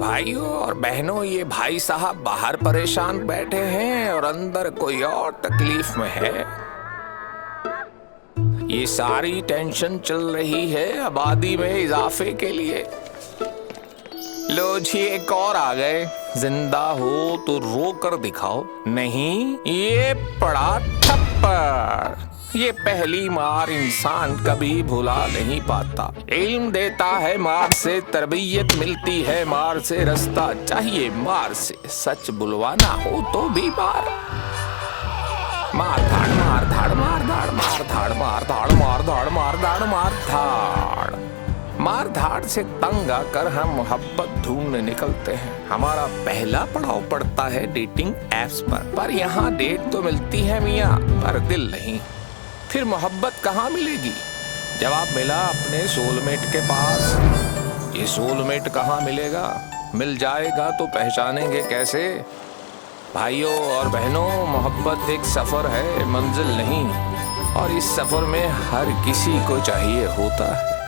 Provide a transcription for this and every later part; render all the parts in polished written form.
भाइयों और बहनों, ये भाई साहब बाहर परेशान बैठे हैं और अंदर कोई और तकलीफ में है। ये सारी टेंशन चल रही है आबादी में इजाफे के लिए। लो जी, एक और आ गए। जिंदा हो तो रो कर दिखाओ। नहीं, ये पड़ा थप्पड़। ये पहली मार इंसान कभी भुला नहीं पाता। इल्म देता है मार से, तरबियत मिलती है मार से, रास्ता चाहिए मार से, सच बुलवाना हो तो भी मार। मार धाड़ मार धाड़ मार धाड़ मार धाड़ मार धाड़ मार धाड़ मार धाड़ मार धाड़। मार धाड़ से तंग आकर हम मोहब्बत ढूंढने निकलते हैं। हमारा पहला पड़ाव पड़ता है डेटिंग एप्स पर यहाँ डेट तो मिलती है मियाँ, पर दिल नहीं। फिर मोहब्बत कहाँ मिलेगी? जवाब मिला अपने सोलमेट के पास। ये सोलमेट कहाँ मिलेगा? मिल जाएगा तो पहचानेंगे कैसे? भाइयों और बहनों, मोहब्बत एक सफर है, मंजिल नहीं। और इस सफर में हर किसी को चाहिए होता है।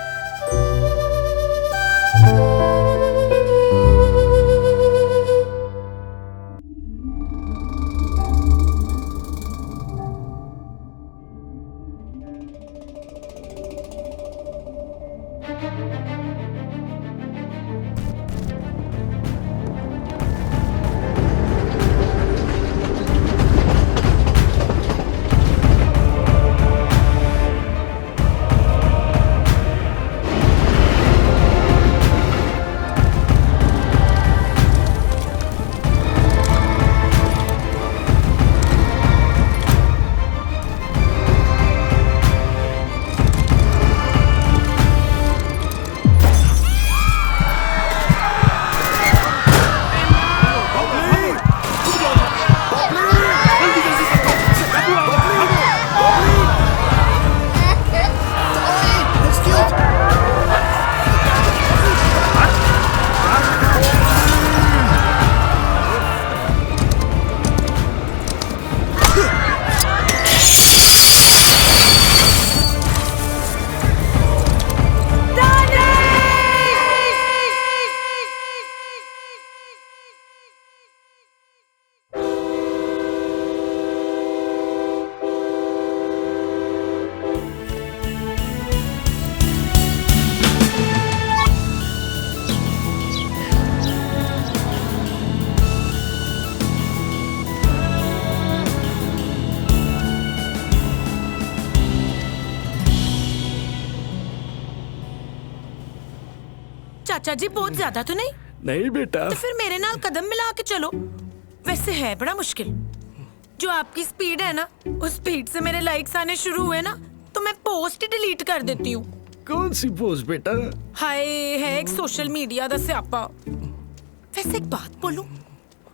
चाचा जी बहुत ज्यादा तो नहीं? नहीं बेटा। तो फिर मेरे नाल कदम मिला के चलो। वैसे है बड़ा मुश्किल। जो आपकी स्पीड है ना, उस स्पीड से मेरे लाइक्स आने शुरू हुए ना तो मैं पोस्ट ही डिलीट कर देती हूँ। कौन सी पोस्ट बेटा? हाय, है एक सोशल मीडिया दा स्यापा। वैसे एक बात बोलूं,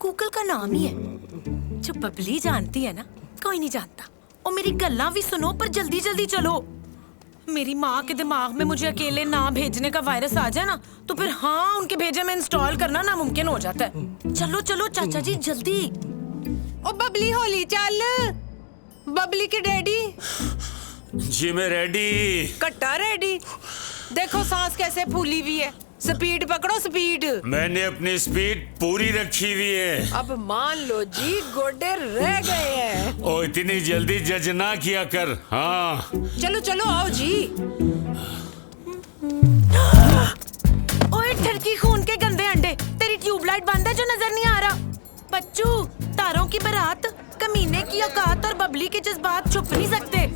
गूगल का नाम ही है। जो बबली जानती है ना, कोई नहीं जानता। और मेरी गल्ला भी सुनो, पर जल्दी जल्दी चलो। मेरी माँ के दिमाग में मुझे अकेले ना भेजने का वायरस आ जाए ना, तो फिर हाँ, उनके भेजे में इंस्टॉल करना नामुमकिन हो जाता है। चलो चलो चाचा जी जल्दी। ओ बबली होली चल। बबली के डैडी जी मैं रेडी। कट्टा रेडी। देखो सांस कैसे फूली हुई है। स्पीड पकड़ो स्पीड। मैंने अपनी स्पीड पूरी रखी हुई है। अब मान लो जी, गोडे रह गए हैं। ओ इतनी जल्दी जज ना किया कर। हाँ चलो चलो आओ जी। ओए ठरकी खून के गंदे अंडे, तेरी ट्यूबलाइट बंद है जो नजर नहीं आ रहा। बच्चू, तारों की बारात, कमीने की औकात और बबली के जज्बात छुप नहीं सकते।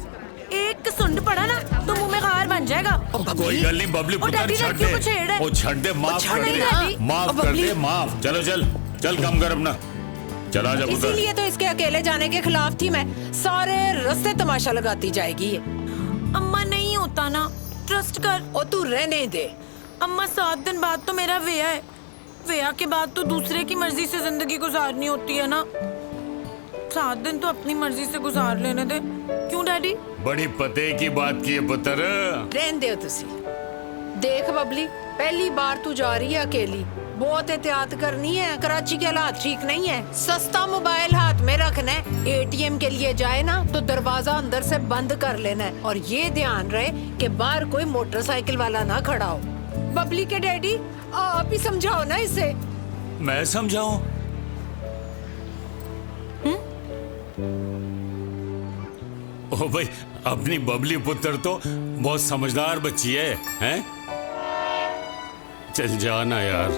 एक सुंड पड़ा ना तो मुंह में खार बन जाएगा। कोई गल नहीं बबली पुत्र, छड़ दे। ओ छड़ दे, माफ कर दे, माफ कर दे, माफ। चलो चल चल, कम कर अपना। चला जा पुत्र। इसीलिए तो इसके अकेले जाने के खिलाफ थी मैं। सारे रास्ते तमाशा लगाती जाएगी ये। अम्मा नहीं होता ना, ट्रस्ट कर। ओ तू रहने दे। अम्मा 7 दिन बाद तो मेरा वेया है। वेया के बाद तो दूसरे की मर्जी से जिंदगी गुजारनी होती है ना। 7 दिन तो अपनी मर्जी से गुजार लेने दे। क्यों डैडी? बड़ी पते की बात की है पुत्र। रहने दे तुसी। देख बबली, पहली बार तू जा रही है अकेली। बहुत एहतियात करनी है। कराची के हालात ठीक नहीं है। सस्ता मोबाइल हाथ में रखना है। एटीएम के लिए जाए ना तो दरवाजा अंदर से बंद कर लेना है। और ये ध्यान रहे कि बाहर कोई मोटरसाइकिल वाला ना खड़ा हो। बबली के डैडी, आप ही समझाओ ना इसे। मैं समझाऊं? ओ भाई, अपनी बबली पुत्र तो बहुत समझदार बच्ची है, हैं? चल जाना यार।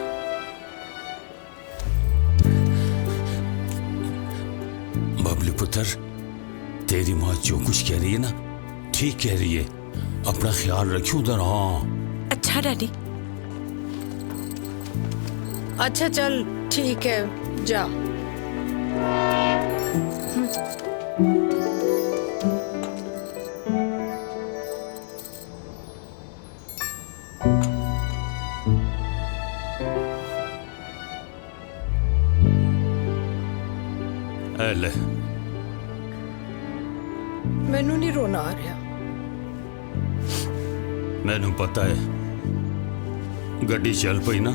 बबली पुत्र, तेरी माँ जो कुछ कह रही है ना, ठीक कह रही है। अपना ख्याल रखियो उधर। हाँ अच्छा डैडी। अच्छा चल ठीक है, जा। ले, मैनू नहीं रोना आ रहा। मैनू पता है, गड्डी चल पई ना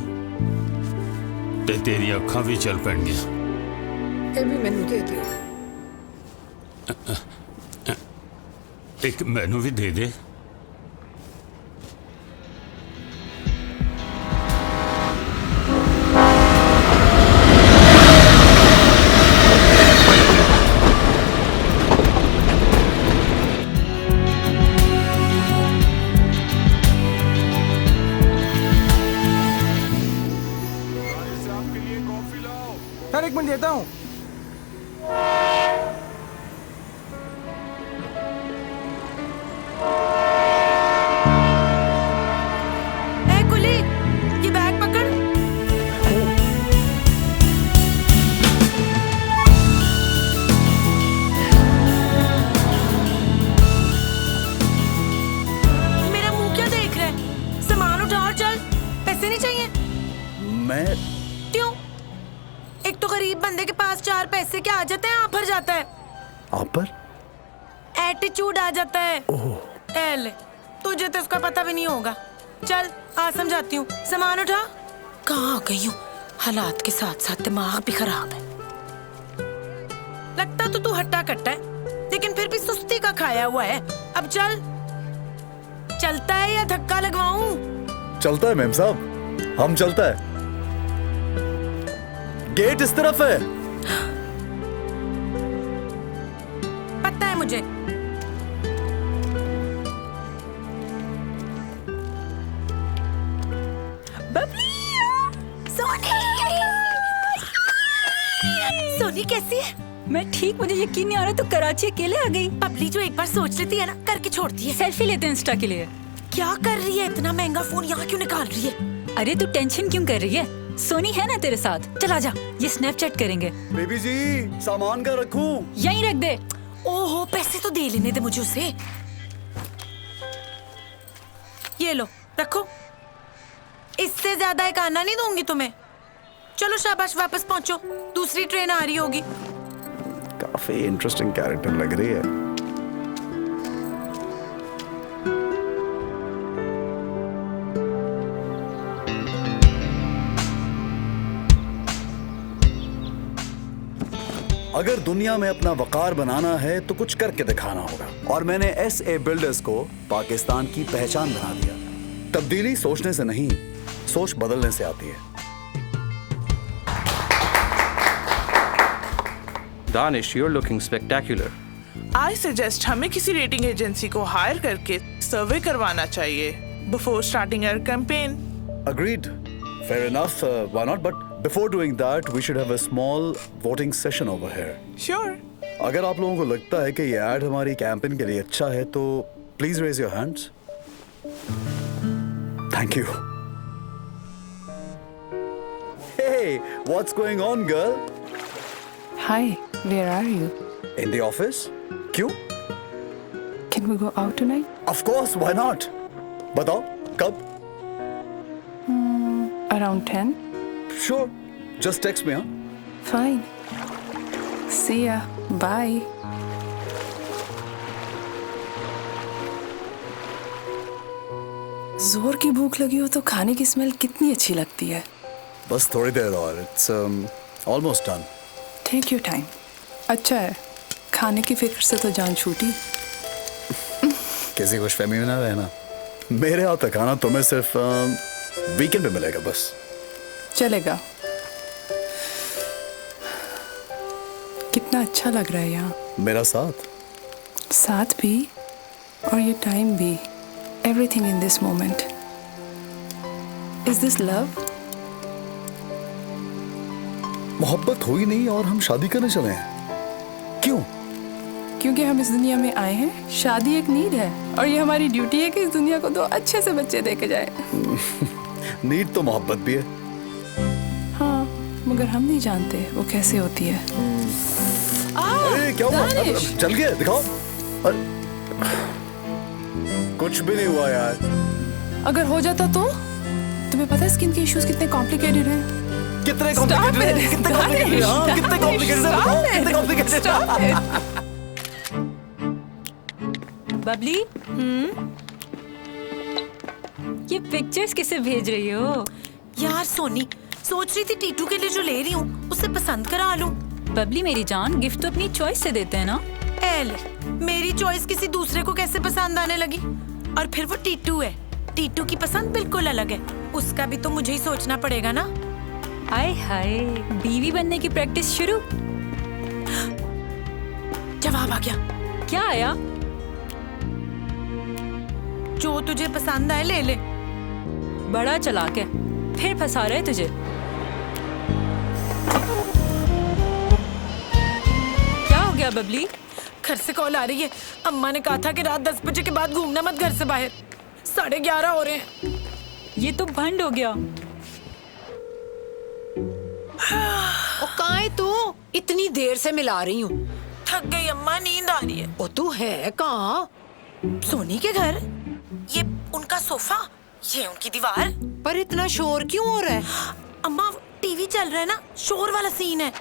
ते तेरी अखां भी चल पैणगियां। ये भी मैनू दे दियो। एक मैनू भी दे दे। सर एक मिनट देता हूँ। ए कुली, ये बैग पकड़। मेरा मुंह क्या देख रहा है? सामान उठा और चल। पैसे नहीं चाहिए? मैं क्यों? एक तो गरीब बंदे के पास 4 पैसे क्या आ जाते हैं, आप भर जाता है। आप पर? एटीट्यूड आ जाता है। एल, तुझे तो इसका पता भी नहीं होगा। चल आ समझाती हूँ। सामान उठा। कहाँ आ गई हूँ? हालात के साथ साथ दिमाग भी खराब है। लगता तो तू हट्टा कट्टा है, लेकिन फिर भी सुस्ती का खाया हुआ है। अब चल। चलता है या धक्का लगवाऊं? चलता है मैम साहब, हम चलता है। गेट इस तरफ है। पता है मुझे। सोनी कैसी है? मैं ठीक, मुझे यकीन नहीं आ रहा, तो कराची अकेले आ गई। बबली जो एक बार सोच लेती है ना, करके छोड़ती है। सेल्फी लेते हैं इंस्टा के लिए। क्या कर रही है? इतना महंगा फोन यहाँ क्यों निकाल रही है? अरे तू टेंशन क्यों कर रही है? सोनी है ना तेरे साथ, चला जा, ये स्नैपचैट करेंगे। बेबी जी, सामान का रखूं? यहीं रख दे। ओहो, पैसे तो दे लेने दे मुझे उसे। ये लो, रखो। इससे ज्यादा एक आना नहीं दूंगी तुम्हें। चलो शाबाश, वापस पहुंचो, दूसरी ट्रेन आ रही होगी। काफी इंटरेस्टिंग कैरेक्टर लग रही है। अगर दुनिया में अपना वकार बनाना है तो कुछ करके दिखाना होगा, और मैंने SA बिल्डर्स को पाकिस्तान की पहचान बना दिया। तब्दीली सोचने से नहीं, सोच बदलने से आती है। Danish, you're looking spectacular. I suggest हमें किसी रेटिंग एजेंसी को हायर करके सर्वे करवाना चाहिए before starting our campaign. Agreed. Fair enough. Why not? But before doing that, we should have a small voting session over here. Sure. अगर आप लोगों को लगता है कि ये ऐड हमारी कैंपेन के लिए अच्छा है, तो please raise your hands. Thank you. Hey, what's going on, girl? Hi, where are you? In the office? क्यों? Can we go out tonight? Of course, why not? बताओ, कब? Around 10? Sure. Just text me, huh? Fine. See ya. Bye. जोर की भूख लगी हो तो खाने की स्मेल कितनी अच्छी लगती है। बस थोड़ी देर और। It's almost done. Take your time. अच्छा है, खाने की फिक्र से तो जान छूटी। किसी खुशफहमी में ना रहना। मेरे हाथ का खाना तुम्हें सिर्फ वीकेंड पे मिलेगा बस। चलेगा, कितना अच्छा लग रहा है यहाँ। मेरा साथ। साथ भी और ये टाइम भी। Everything in this moment. Is this love? मोहब्बत हुई नहीं और हम शादी करने चले हैं। क्यों? क्योंकि हम इस दुनिया में आए हैं। शादी एक नीड है और ये हमारी ड्यूटी है कि इस दुनिया को 2 अच्छे से बच्चे देके जाए। नीड तो मोहब्बत भी है। हाँ, मगर हम नहीं जानते वो कैसे होती है। अरे क्या हुआ? चल गया, दिखाओ। कुछ भी नहीं हुआ यार। अगर हो जाता तो? तुम्हें पता है स्किन के इश्यूज कितने कॉम्प्लिकेटेड हैं? कितने कॉम्प्लिकेटेड हैं? कितने कॉम्प्लिकेटेड हैं? कितने कॉम्प्लिकेटेड हैं? बताओ, कितने कॉम्प्लिकेटेड हैं? बबली, ये पिक्चर्स किसे भेज रही हो? यार सोनी, सोच रही थी टीटू के लिए जो ले रही हूँ उसे पसंद करा लूं। बबली मेरी जान, गिफ्ट तो अपनी चॉइस से देते हैं ना। एल, मेरी चॉइस किसी दूसरे को कैसे पसंद आने लगी? और फिर वो टीटू है। टीटू की पसंद बिल्कुल अलग है। उसका भी तो मुझे ही सोचना पड़ेगा ना। आय हाय, बीवी बनने की प्रैक्टिस शुरू। जवाब आ गया। क्या आया? जो तुझे पसंद आए ले ले। बड़ा चालाक है, फिर फंसा रहे तुझे। क्या हो गया बबली? घर से कॉल आ रही है। अम्मा ने कहा था कि रात 10 बजे के बाद घूमना मत घर से बाहर। 11:30 हो रहे हैं। ये तो भंड हो गया। ओ कहाँ है तू? इतनी देर से मिला रही हूँ। थक गई अम्मा, नींद आ रही है। ओ तू है कहाँ? सोनी के घर। ये उनका सोफा, ये उनकी दीवार। पर इतना शोर क्यों हो रहा है? अम्मा टीवी चल रहा है ना, शोर वाला सीन है।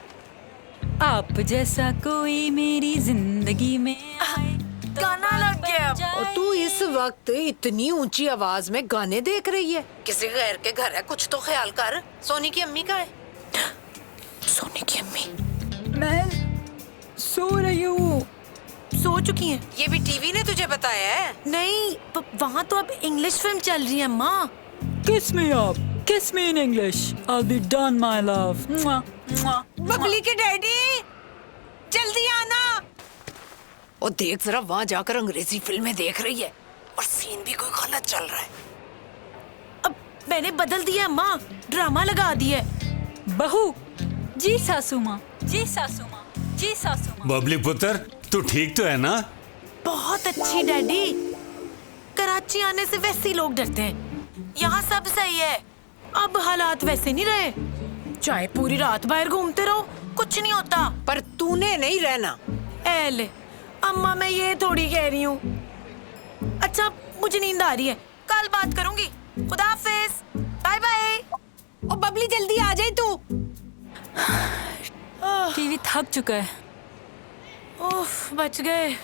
आप जैसा कोई मेरी जिंदगी में आए तो गाना लग गया। और तू इस वक्त इतनी ऊंची आवाज में गाने देख रही है? किसी गैर के घर है, कुछ तो ख्याल कर। सोनी की अम्मी कहाँ है? सोनी की अम्मी मैं सो रही हूँ। सो चुकी हैं। ये भी टीवी ने तुझे बताया है? नहीं, वहाँ तो अब इंग्लिश फिल्म चल रही है अम्मा। Kiss me up, kiss me in English. I'll be done, my love. Mwah, mwah, Babli के डैडी, जल्दी आना। और देख जरा, वहाँ जाकर अंग्रेजी फिल्में देख रही है और सीन भी कोई गलत चल रहा है। अब मैंने बदल दिया अम्मा, ड्रामा लगा दिया। बहू, जी सासू माँ, जी सासू माँ, जी सासू माँ। बबली पुत्र, तू ठीक तो है ना? बहुत अच्छी डैडी। कराची आने से वैसे ही लोग डरते हैं। यहाँ सब सही है। अब हालात वैसे नहीं रहे। चाहे पूरी रात बाहर घूमते रहो, कुछ नहीं होता। पर तूने नहीं रहना। एले, अम्मा मैं ये थोड़ी कह रही हूँ। अच्छा, मुझे नींद आ रही है, कल बात करूंगी। खुदा हाफिज, बाय बाय। ओ बबली जल्दी आ जाए तू। टीवी थक चुका है। उफ, बच गए।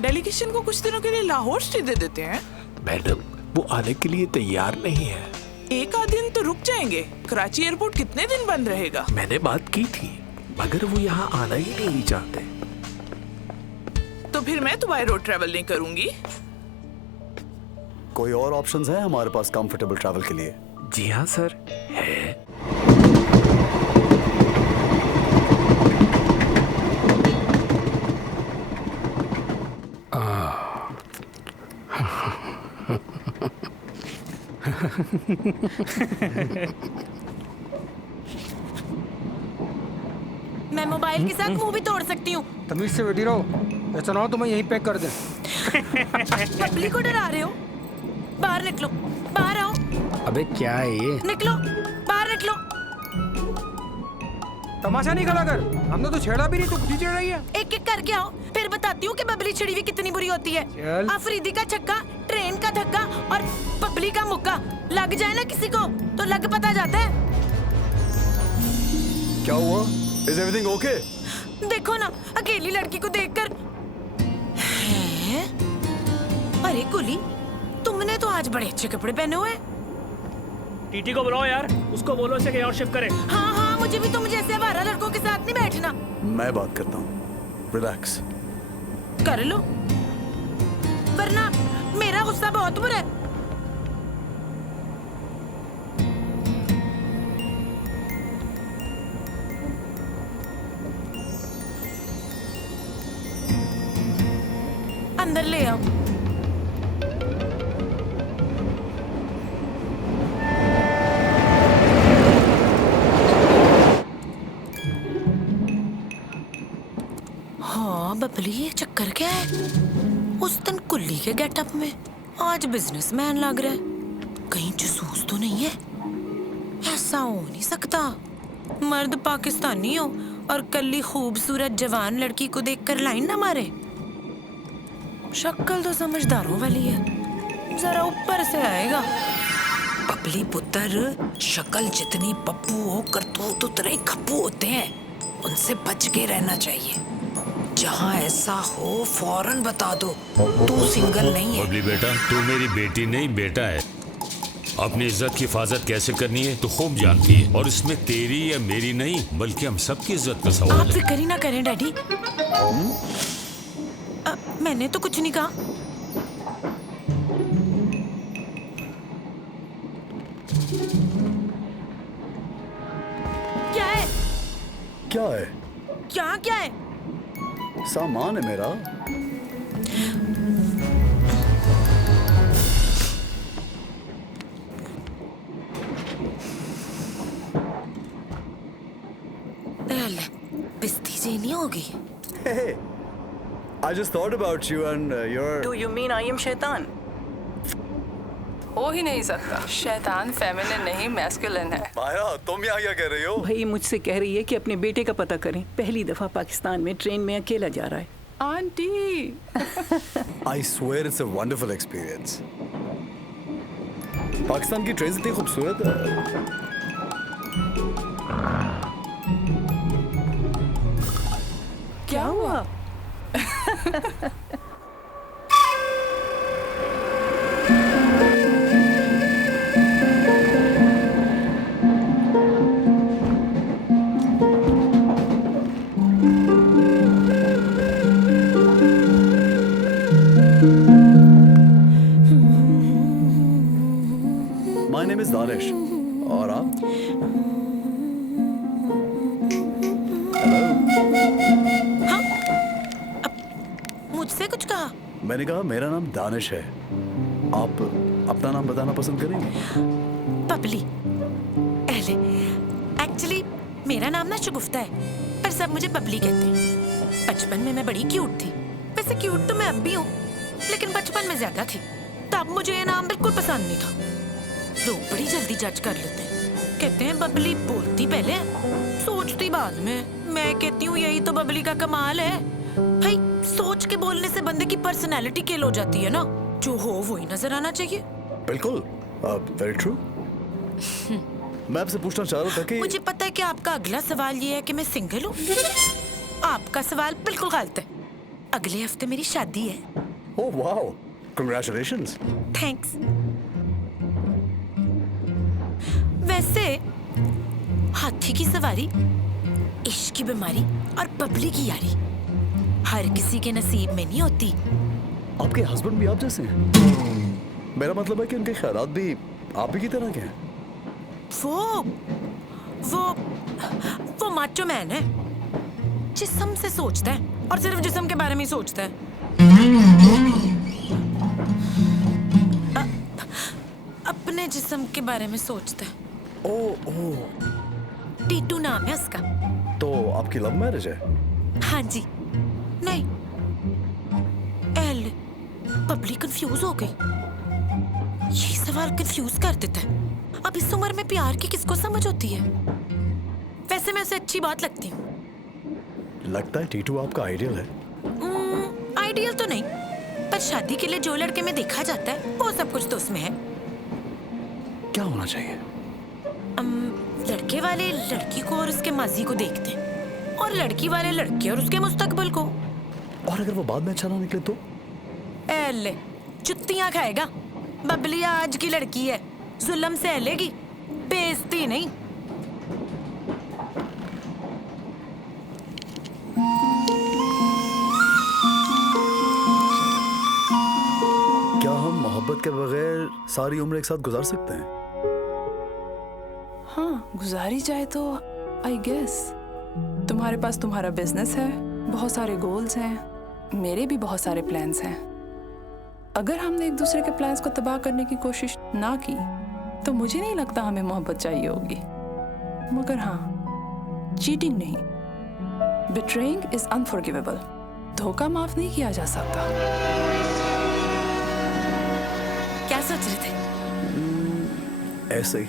डेलीगेशन को कुछ दिनों के लिए लाहौर स्टे दे देते हैं। मैडम, वो आने के लिए तैयार नहीं है। एक आध दिन तो रुक जाएंगे। कराची एयरपोर्ट कितने दिन बंद रहेगा? मैंने बात की थी, मगर वो यहाँ आना ही नहीं चाहते। तो फिर मैं तो बाय रोड ट्रैवल नहीं करूंगी। कोई और ऑप्शंस हैं हमारे पास कंफर्टेबल ट्रैवल के लिए? जी हाँ सर, है। मैं मोबाइल के साथ मुंह भी तोड़ सकती हूँ। तमीज से बैठी रहो, ऐसा ना हो तो मैं यहीं पैक कर दूं। बबली को डरा रहे हो? बाहर निकलो, बाहर आओ। अबे क्या है ये? निकलो, बाहर निकलो। तमाशा नहीं खड़ा कर, हमने तो छेड़ा भी नहीं, तो खुद ही चिढ़ रही है। एक एक करके आओ, फिर बताती हूँ कि बबली छिड़ी हुई कितनी बुरी होती है। चल। अफरीदी का छक्का, ट्रेन का धक्का और बबली का मुक्का लग जाए ना किसी को तो लग पता जाता है। क्या हुआ? Is everything okay? देखो ना, अकेली लड़की को देखकर। हैं? अरे कुली, तुमने तो आज बड़े अच्छे कपड़े पहने हुए। टीटी को बुलाओ यार, उसको बोलो इसे कहीं और शिफ्ट करे। हाँ हाँ, मुझे भी तुम जैसे आवारा लड़कों के साथ नहीं बैठना। मैं बात करता हूँ, रिलैक्स। कर लो। वरना मेरा गुस्सा बहुत बुरा है। अंदर ले आओ। हाँ बबली, ये चक्कर क्या है? उस दिन कुल्ली के गेटअप में, आज बिजनेसमैन लग रहा है। कहीं जासूस तो नहीं है? ऐसा हो नहीं सकता। मर्द पाकिस्तानी हो और कल्ली खूबसूरत जवान लड़की को देखकर लाइन ना मारे। शक्ल तो समझदारों वाली है, जरा ऊपर से आएगा। बबली पुत्र, शक्ल जितनी पप्पू हो, करतूत उतने खप्पू होते हैं। उनसे बच के रहना चाहिए। जहाँ ऐसा हो फौरन बता दो तू सिंगल नहीं है। बबली बेटा, तू मेरी बेटी नहीं बेटा है। अपनी इज्जत की हिफाजत कैसे करनी है तो खूब जानती है, और इसमें तेरी या मेरी नहीं बल्कि हम सबकी इज्जत का सवाल है। आप फिक्र ही ना करें डैडी। मैंने तो कुछ नहीं कहा। क्या है? क्या है? क्या है? सामान है मेरा। बिस्ती जी नहीं होगी। Hey, I just thought about you and you're. Do you mean I am शैतान? हो ही नहीं सकता। शैतान फेमिनिन नहीं, मैस्कुलिन है। माया, तुम यहाँ क्या कह रही हो? भाई मुझसे कह रही है कि अपने बेटे का पता करें। पहली दफा पाकिस्तान में ट्रेन में अकेला जा रहा है। Aunty. I swear it's a wonderful experience. Pakistan की ट्रेन इतनी खूबसूरत है। क्या हुआ? My name is Danish. और आप? हाँ? मुझसे कुछ कहा? मैंने कहा मेरा नाम दानिश है। आप अपना नाम बताना पसंद करेंगे? बबली। एक्चुअली मेरा नाम ना शगुफ्ता है, पर सब मुझे बबली कहते हैं। बचपन में मैं बड़ी क्यूट थी। वैसे क्यूट तो मैं अब भी हूँ, लेकिन बचपन में ज्यादा थी। तब मुझे ये नाम बिल्कुल पसंद नहीं था। लोग बड़ी जल्दी जज कर लेते हैं। कहते हैं बबली बोलती पहले, सोचती बाद में। मैं कहती हूँ यही तो बबली का कमाल है भाई। सोच के बोलने से बंदे की पर्सनैलिटी किल हो जाती है ना। जो हो वही नजर आना चाहिए। बिल्कुल, वेरी ट्रू। मैं आपसे पूछना चाह रहा था कि मुझे पता है कि आपका अगला सवाल ये है कि मैं सिंगल हूँ। आपका सवाल बिल्कुल गलत है। अगले हफ्ते मेरी शादी है। Oh wow, congratulations. थैंक्स। वैसे हाथी की सवारी, इश्क की बीमारी और बबली की यारी हर किसी के नसीब में नहीं होती। आपके हस्बैंड भी आप जैसे हैं? मेरा मतलब है कि उनके ख्यालात भी आप ही की तरह के हैं। वो माचो मैन है। जिस्म से सोचता है और सिर्फ जिस्म के बारे में ही सोचता है। अपने जिस्म के बारे में सोचता है। ओह, टीटू नाम है उसका। तो आपकी लव मैरिज है? हाँ जी। नहीं, एल बबली कंफ्यूज हो गई। ये सवाल कंफ्यूज कर देता है। अब इस उम्र में प्यार की किसको समझ होती है? वैसे मैं उसे अच्छी बात लगती हूँ। लगता है टीटू आपका आइडियल है। आइडियल तो नहीं, पर शादी के लिए जो लड़के में देखा जाता है वो सब कुछ तो उसमें है। क्या होना चाहिए? लड़के वाले लड़की को और उसके माजी को देखते हैं, और लड़की वाले लड़के और उसके मुस्तकबिल को। और अगर वो बाद में अच्छा ना निकले तो? एले जुत्तियां खाएगा। बबली आज की लड़की है, जुल्म से लेगी, बेइज्जती नहीं। मोहब्बत के बगैर सारी उम्र एक साथ गुजार सकते हैं। हाँ, गुजारी जाए तो आई गेस। तुम्हारे पास तुम्हारा बिजनेस है, बहुत सारे गोल्स हैं, मेरे भी बहुत सारे प्लान्स हैं। अगर हमने एक दूसरे के प्लान्स को तबाह करने की कोशिश ना की तो मुझे नहीं लगता हमें मोहब्बत चाहिए होगी। मगर हाँ, चीटिंग नहीं, बिट्रेइंग इज अनफॉरगिवेबल। धोखा माफ नहीं किया जा सकता। क्या सोच रहे थे? ऐसे ही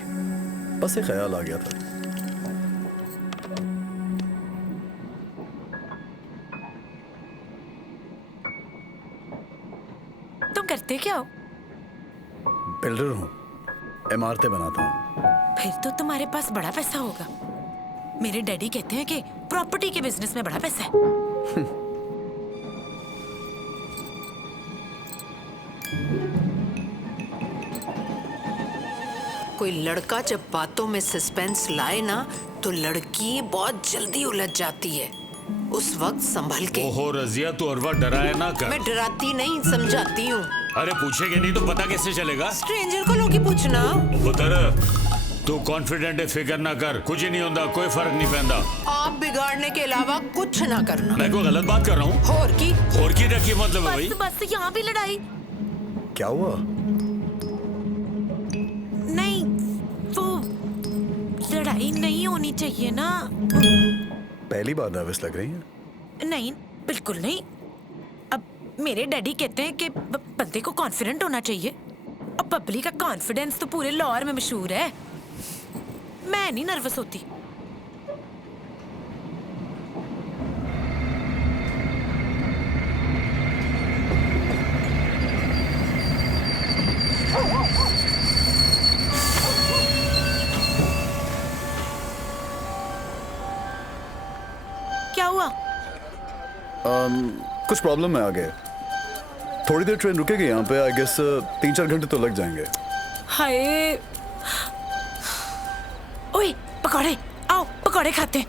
बस एक ख्याल आ गया था। तुम करते क्या हो? बिल्डर हूँ, इमारतें बनाता हूँ। फिर तो तुम्हारे पास बड़ा पैसा होगा। मेरे डैडी कहते हैं कि प्रॉपर्टी के बिजनेस में बड़ा पैसा है। कोई लड़का जब बातों में सस्पेंस लाए ना तो लड़की बहुत जल्दी उलझ जाती है। उस वक्त संभल के। ओहो रजिया, तू अरवा डराया ना कर। मैं डराती नहीं, समझाती हूँ। अरे पूछेगे नहीं तो पता कैसे चलेगा? स्ट्रेंजर को लोग ही पूछना। पुत्र, तू कॉन्फिडेंट है, फिक्र ना कर, कुछ ही नहीं होता, कोई फर्क नहीं पैदा। आप बिगाड़ने के अलावा कुछ ना करना। मैं कोई गलत बात कर रहा हूँ? और की रखी मतलब है भाई। बस यहाँ भी लड़ाई। क्या हुआ? नहीं, वो लड़ाई नहीं होनी चाहिए ना। पहली बार नर्वस लग रही हैं। नहीं, बिल्कुल नहीं। अब मेरे डैडी कहते हैं कि बंदे को कॉन्फिडेंट होना चाहिए, और बबली का कॉन्फिडेंस तो पूरे लाहौर में मशहूर है। मैं नहीं नर्वस होती। क्या हुआ? कुछ प्रॉब्लम है आगे। थोड़ी देर ट्रेन रुकेगी यहाँ पे। आई गेस 3-4 घंटे तो लग जाएंगे। हाय, ओए पकौड़े, आओ पकौड़े खाते हैं।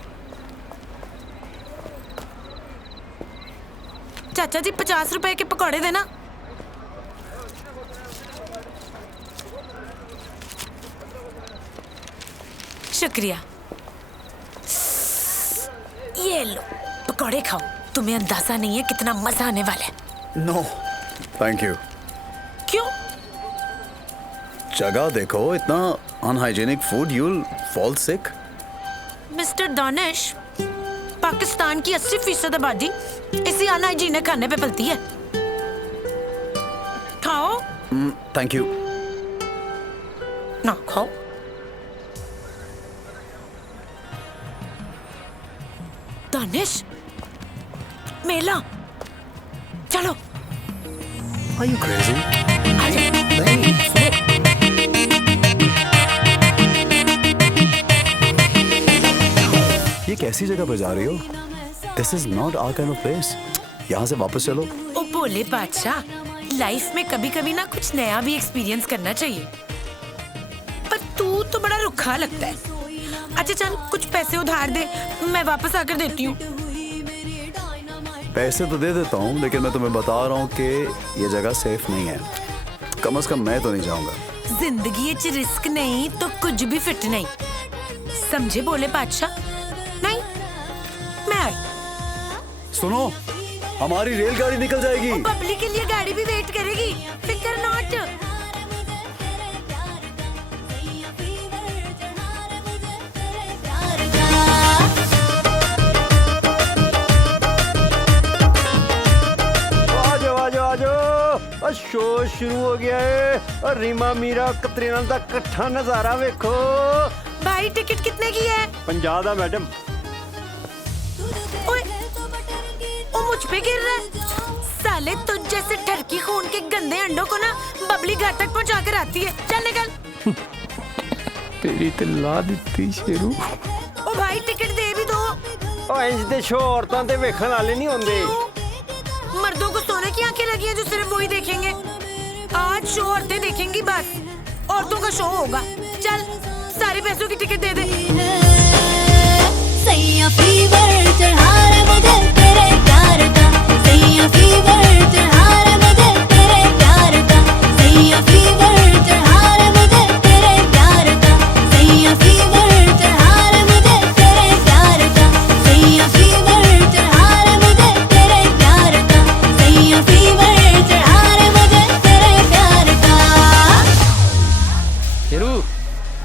चाचा जी 50 रुपए के पकौड़े देना। शुक्रिया। ये लो पकौड़े खाओ, तुम्हें अंदाजा नहीं है कितना मजा आने वाला है। No thank you. क्यों? जगह देखो, इतना unhygienic food, you'll fall sick. Mister Danish, Pakistan की 80% आबादी इसी अनहाइजीनिक खाने पे पलती है। खाओ। Thank you. ना खाओ। दानिश, मेला चलो। Are you crazy? आजा। नहीं, सुनो। ये कैसी जगह पे जा रही हो? This is not our kind of place. यहाँ से वापस चलो। ओ बोले बादशाह, लाइफ में कभी कभी ना कुछ नया भी एक्सपीरियंस करना चाहिए। पर तू तो बड़ा रुखा लगता है। अच्छा चल, कुछ पैसे उधार दे, मैं वापस आकर देती हूँ। पैसे तो दे देता हूँ, लेकिन मैं तुम्हें बता रहा हूँ कि ये जगह सेफ नहीं है। कम से कम मैं तो नहीं जाऊंगा। जिंदगी च रिस्क नहीं तो कुछ भी फिट नहीं, समझे बोले बादशाह? नहीं, मैं आई। सुनो, हमारी रेलगाड़ी निकल जाएगी। बबली के लिए गाड़ी भी वेट करेगी, फिकर नॉट। शो शुरू हो गया है और रीमा मीरा कतरीना दा इकट्ठा नजारा वेखो। भाई टिकट कितने की है? 50 दा मैडम। ओए, ओ मुझ पे गिर रहा है। साले तुझ जैसे ठरकी खून के गंदे अंडों को ना बबली घर तक पहुंचा कर आती है। चल निकल। तेरी तो ला दी शेरू। ओ भाई टिकट दे भी दो। ओ इंज दे शो औरतां ते वेखण वाले नहीं होंदे। मर्दों को सोने की आंखें लगी हैं जो सिर्फ वही देखेंगे। आज शो औरतें देखेंगी, बस औरतों का शो होगा। चल सारे पैसों की टिकट दे दे। सैया फीवर चढ़ा रे मुझे तेरे प्यार का, सैया फीवर चढ़ा रे मुझे तेरे प्यार का, सैया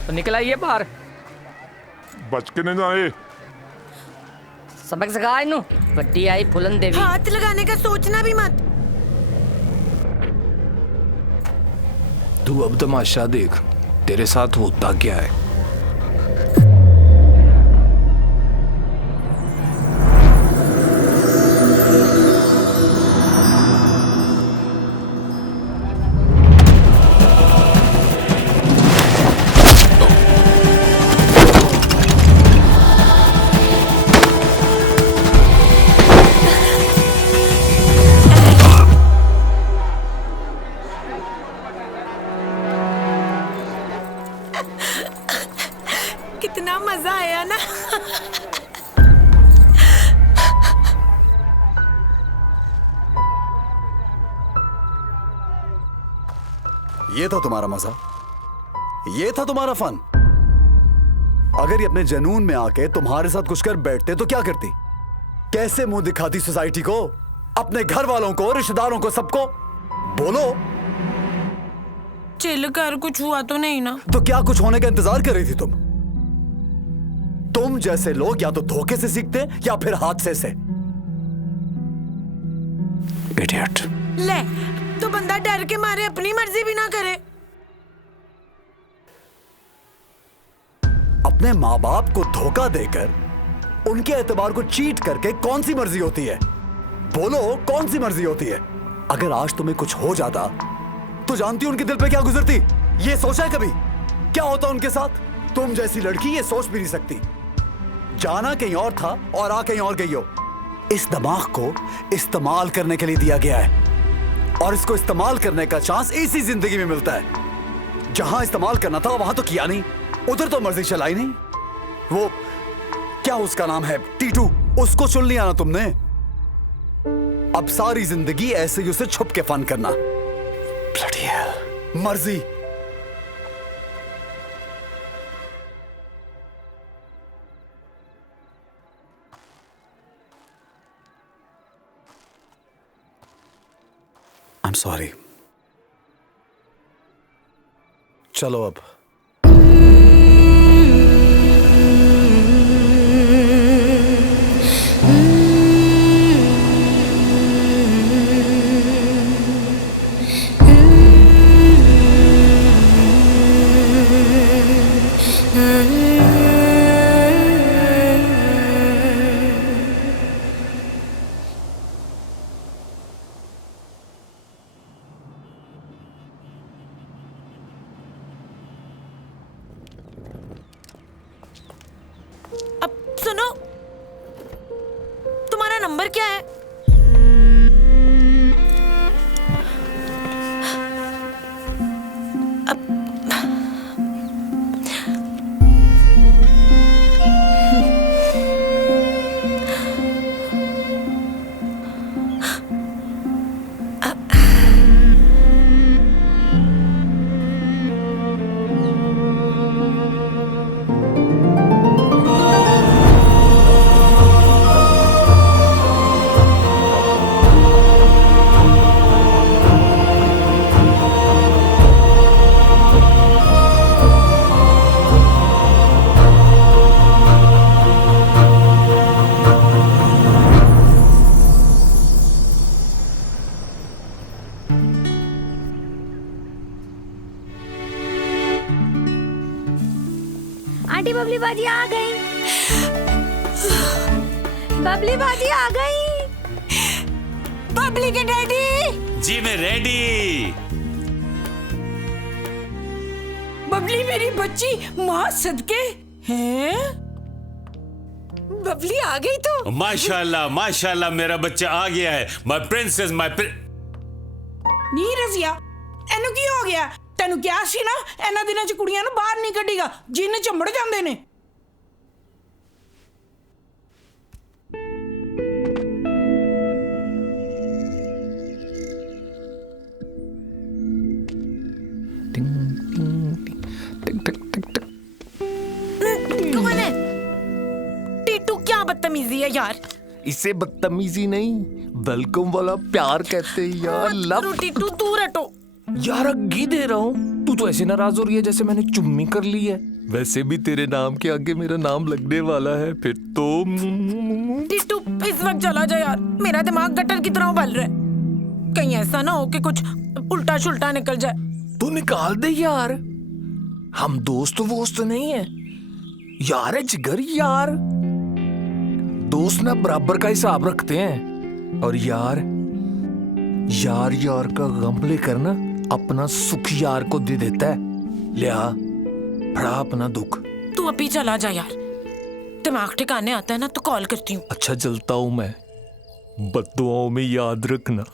तो निकल आइए बाहर। बच के नहीं जाए। सबक सिखा इन्हू। बड्डी आई फुलन देवी। हाथ लगाने का सोचना भी मत। तू अब तमाशा देख, तेरे साथ होता क्या है। कितना मजा आया ना। ये था तुम्हारा मजा, ये था तुम्हारा फन। अगर ये अपने जनून में आके तुम्हारे साथ कुछ कर बैठते तो क्या करती? कैसे मुंह दिखाती सोसाइटी को, अपने घर वालों को, रिश्तेदारों को, सबको? बोलो। चिल कर, कुछ हुआ तो नहीं ना? तो क्या कुछ होने का इंतजार कर रही थी तुम? तुम जैसे लोग या तो धोखे से सीखते या फिर हादसे से। इडियट। ले, तो बंदा डर के मारे अपनी मर्जी भी ना करे। अपने माँ बाप को धोखा देकर उनके एतबार को चीट करके कौन सी मर्जी होती है? बोलो, कौन सी मर्जी होती है? अगर आज तुम्हें कुछ हो जाता तो जानती उनके दिल पे क्या गुजरती? ये सोचा है कभी क्या होता उनके साथ? तुम जैसी लड़की ये सोच भी नहीं सकती। जाना कहीं और था और आ कहीं और गई हो। इस दिमाग को इस्तेमाल करने के लिए दिया गया है और इसको इस्तेमाल करने का चांस इसी जिंदगी में मिलता है। जहां इस्तेमाल करना था वहां तो किया नहीं, उधर तो मर्जी चलाई नहीं। वो क्या उसका नाम है, टीटू, उसको चुन लिया ना तुमने। अब सारी जिंदगी ऐसे ही उसे छुप के फन करना। Bloody hell, मर्जी। I'm sorry. चलो अब। अब सुनो, तुम्हारा नंबर क्या है? आंटी बबली बाजी आ गई। बबली बाजी आ गई। बबली के डैडी। जी मैं रेडी। बबली मेरी बच्ची, माँ सदके हैं। बबली आ गई तो। माशाल्लाह माशाल्लाह, मेरा बच्चा आ गया है। माय प्रिंसेस, माय ਨੀ ਰਜ਼ੀਆ ਇਹਨੂੰ ਕੀ ਹੋ ਗਿਆ? ਤੈਨੂੰ ਕਿਹਾ ਸੀ ਨਾ ਇਹਨਾਂ ਦਿਨਾਂ 'ਚ ਕੁੜੀਆਂ ਨੂੰ ਬਾਹਰ ਨਹੀਂ ਕੱਢੀਗਾ, ਜਿੰਨ ਚੰਬੜ ਜਾਂਦੇ ਨੇ। कौन है? टीटू, क्या बदतमीजी है यार। इसे बदतमीजी नहीं, वेलकम वाला प्यार कहते हैं यार। लव। टीटू दूर हटो यार अग्गी दे रहा हूँ, तू तो ऐसे नाराज हो रही है जैसे मैंने चुम्मी कर ली है। वैसे भी तेरे नाम के आगे मेरा नाम लगने वाला है, फिर तो। टीटू इस वक्त चला जा यार, मेरा दिमाग गटर की तरह उबल रहा है। कहीं ऐसा ना हो कि कुछ उल्टा शुल्टा निकल जाए। तू निकाल दे यार, हम दोस्त वोस्त नहीं है यार, है जिगर यार। दोस्त ना बराबर का हिसाब रखते हैं, और यार यार यार का गम लेकर ना अपना सुख यार को दे देता है। लिया बड़ा अपना दुख। तू अभी चला जा यार, दिमाग ठिकाने आता है ना तो कॉल करती हूँ। अच्छा चलता हूँ मैं, बद्दुआओं में याद रखना।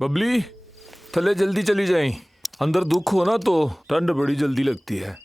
बबली थले जल्दी चली जाए, अंदर दुख हो ना तो ठंड बड़ी जल्दी लगती है।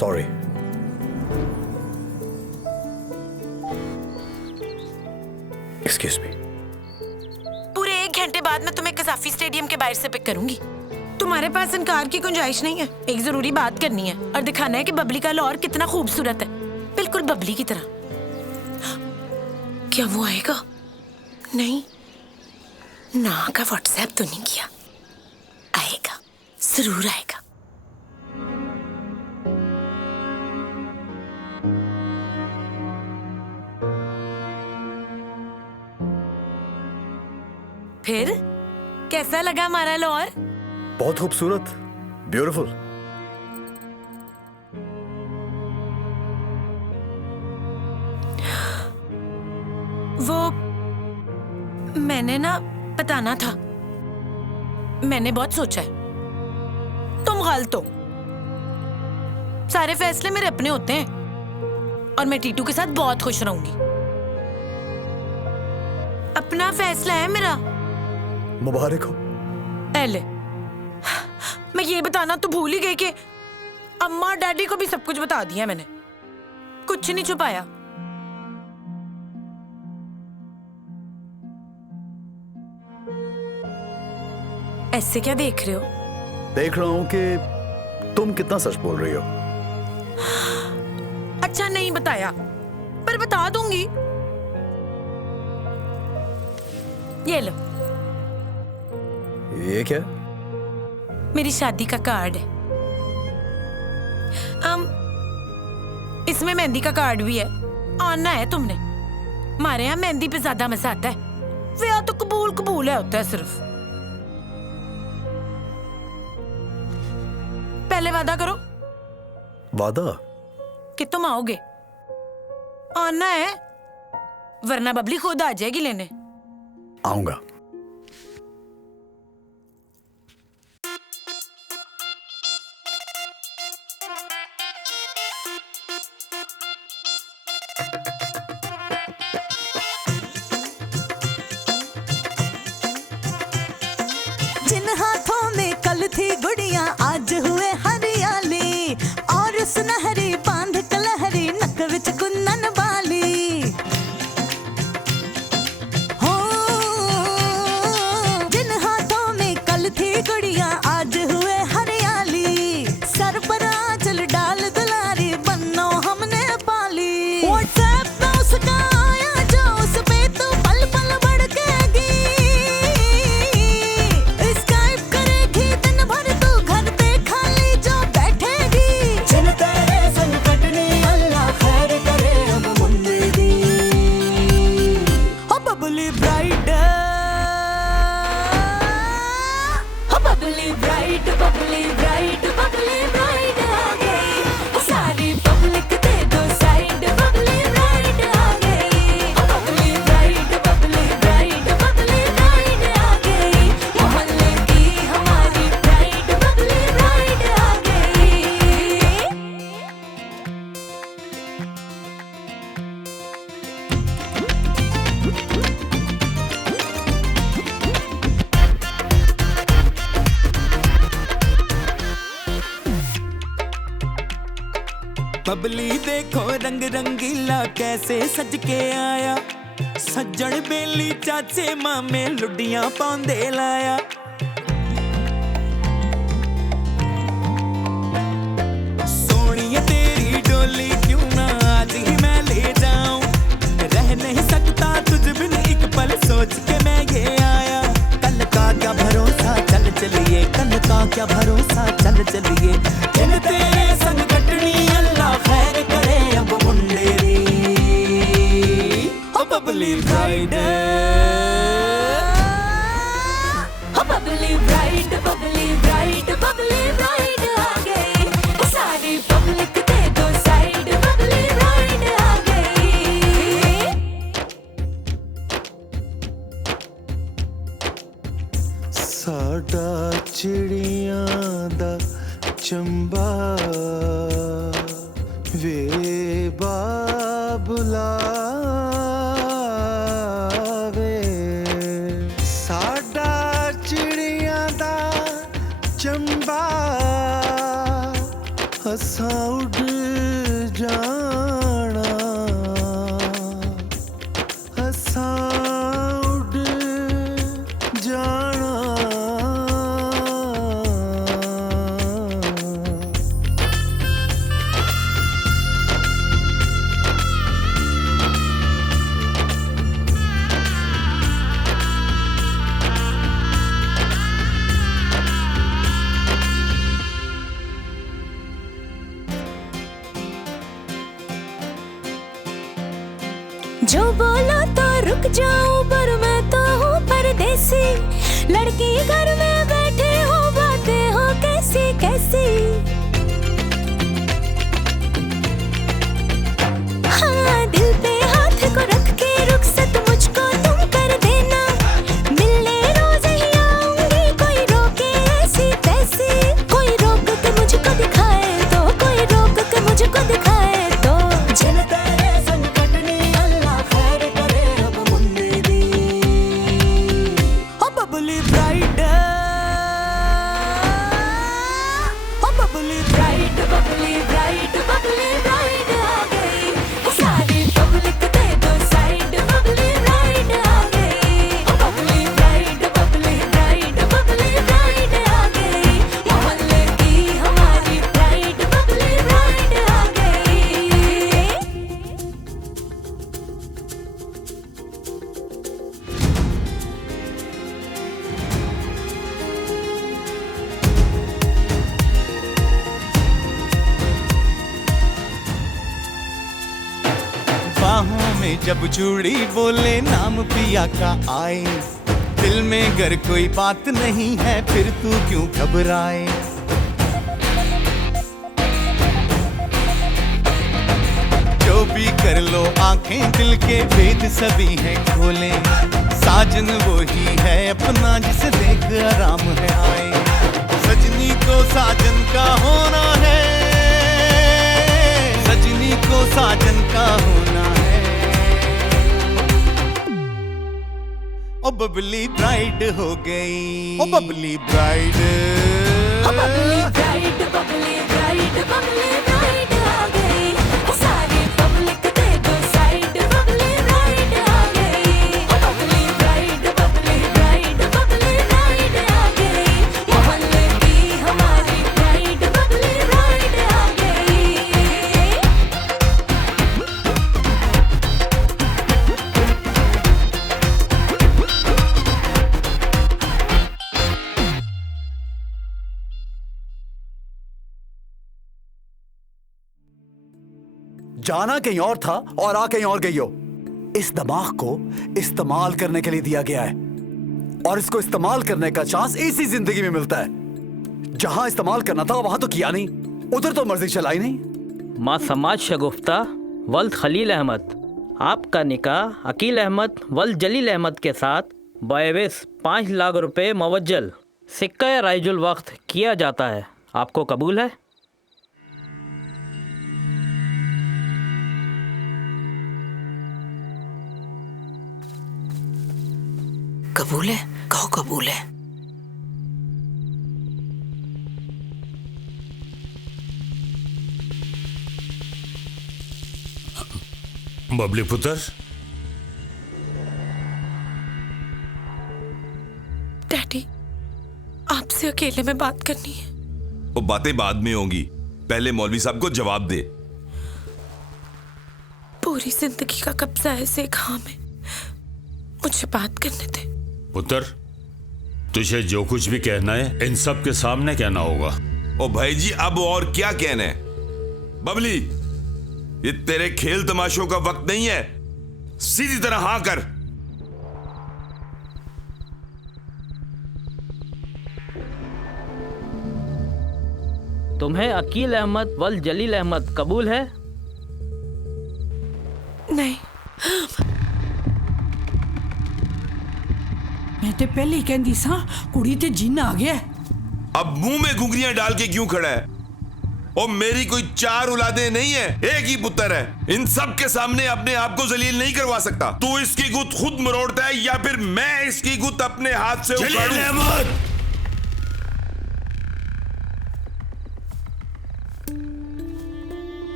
Sorry. Excuse me. पूरे 1 घंटे बाद मैं तुम्हें कजाफी स्टेडियम के बाहर से पिक करूंगी। तुम्हारे पास इनकार की गुंजाइश नहीं है। एक जरूरी बात करनी है और दिखाना है कि बबली का लाहौर कितना खूबसूरत है, बिल्कुल बबली की तरह। क्या वो आएगा? नहीं ना का व्हाट्सएप तो नहीं किया। आएगा, जरूर आएगा। फिर कैसा लगा हमारा लाहौर? बहुत खूबसूरत, ब्यूटीफुल। वो मैंने ना बताना था, मैंने बहुत सोचा है। तुम गलत हो, सारे फैसले मेरे अपने होते हैं और मैं टीटू के साथ बहुत खुश रहूंगी। अपना फैसला है मेरा। मुबारक हो। एले, मैं ये बताना तो भूल ही गई कि अम्मा डैडी को भी सब कुछ बता दिया मैंने, कुछ नहीं छुपाया। ऐसे क्या देख रहे हो? देख रहा हूं कि तुम कितना सच बोल रही हो। अच्छा नहीं बताया, पर बता दूंगी। ये लो। ये क्या? मेरी शादी का कार्ड है। इसमें मेहंदी का कार्ड भी है। आना है तुमने। हमारे यहाँ मेहंदी पे ज्यादा मजा आता है। ब्याह तो कबूल कबूल है होता है सिर्फ। पहले वादा करो। वादा? कि तुम आओगे। आना है, वरना बबली खुद आ जाएगी लेने। आऊंगा। जिन हाथों में कल थी गुड़िया आज हुए हरियाली, और सुनहरी बांध कलहरी नक विच कुंदन बाली। हो जिन हाथों में कल थी गुड़िया आज हुए हरियाली, सर पर आंचल डाल दुलारी बन्नो हमने पाली। व्हाट्सएप पे उसका आया जो उस पे तो पल पल भड़केगी, स्काइप करेगी दिन भर तू घर पे खाली जो बैठेगी। जिन तेरे बबली देखो रंग रंगीला कैसे सज के आया, सज्जन बेली चाचे मामे लुडियां पाउंदे लाया। सोनिए तेरी डोली क्यों ना आज ही मैं ले जाऊं, रह नहीं सकता तुझ बिन एक पल सोच के मैं ये आया। कल का क्या भरोसा चल चलिए, कल का क्या भरोसा चल चलिए, दिन तेरे संग कटनी अल्लाह खैर करे अब मुंडेरी। ओ बबली ब्राइड, ओ Babli bride, Babli bride, Babli bride आ गई, सारी पब्लिक दे दो साइड, बबली ब्राइड आ गई। साडा चिड़ियां दा चंबा वे बाबुला वे, साडा चिड़ियां दा चंबा असां उड़ जाना, असां उड़ जाना। जो बोलो तो रुक जाऊं पर मैं तो हूँ परदेसी, लड़की घर में बैठे हो बातें हो कैसी कैसी। हाँ दिल पे हाथ को रख के रुखसत मुझको तुम कर देना, मिलने रोज ही आऊंगी कोई रोके ऐसी तैसी, कोई रोक के मुझको दिखाए तो, कोई रोक के मुझको दिखाए तो, जिन तेरे संग कटनी अल्लाह खैर करे अब मुंडेरी। ओ बबली ब्राइड, ओ Babli bride, Babli bride, Babli bride आ गई, सारी पब्लिक दे दो साइड, बबली ब्राइड आ गई। ओ Babli bride, Babli bride, Babli bride आ गई, मोहल्ले की हमारी ब्राइड, बबली ब्राइड आ गई। बाहों में जब चूड़ी बोले नाम पिया का आए, दिल में गर कोई बात नहीं है फिर तू क्यों घबराए। जो भी कर लो आंखें दिल के भेद सभी हैं खोले, साजन वो ही है अपना जिसे देख आराम है आए। सजनी को साजन का होना है, सजनी को साजन का होना है। ओ बबली ब्राइड हो गई, ओ बबली ब्राइड, ओ Babli bride, Babli bride, Babli bride आ गई, सारी पब्लिक दे दो साइड, बबली ब्राइड आ गई। ओ Babli bride, Babli bride, Babli bride आ गई, मोहल्ले की हमारी ब्राइड, बबली ब्राइड आ गई। जाना कहीं और था और आ कहीं और गई हो। इस दिमाग को इस्तेमाल करने के लिए दिया गया है और इसको इस्तेमाल करने का चांस इसी जिंदगी में मिलता है। जहां इस्तेमाल करना था वहां तो किया नहीं, उधर तो मर्जी चलाई नहीं। माँ समाज शगुफ्ता वल्द खलील अहमद, आपका निकाह अकील अहमद वल्द जलील अहमद के साथ बएविस 5 लाख रुपए मुवज्जल सिक्का राइजुल वक्त किया जाता है। आपको कबूल है? कबूल है? कहो कबूल है। बबली पुत्र, डैडी, आपसे अकेले में बात करनी है। वो बातें बाद में होंगी, पहले मौलवी साहब को जवाब दे। पूरी जिंदगी का कब्जा ऐसे खाम है, मुझे बात करने दे। पुत्र, तुझे जो कुछ भी कहना है इन सब के सामने कहना होगा। ओ भाई जी, अब और क्या कहना है? बबली, ये तेरे खेल तमाशों का वक्त नहीं है, सीधी तरह हाँ कर। तुम्हें अकील अहमद वल जलील अहमद कबूल है? नहीं। मैं तो पहले ही कहती सा कुड़ी ते जिन्न आ गया। अब मुंह में घुंघरियां डाल के क्यों खड़ा है? और मेरी कोई 4 औलादें नहीं है, एक ही पुत्र है। इन सब के सामने अपने आप को जलील नहीं करवा सकता। तू इसकी गुत खुद मरोड़ता है या फिर मैं इसकी गुत अपने हाथ से उखाड़ूं?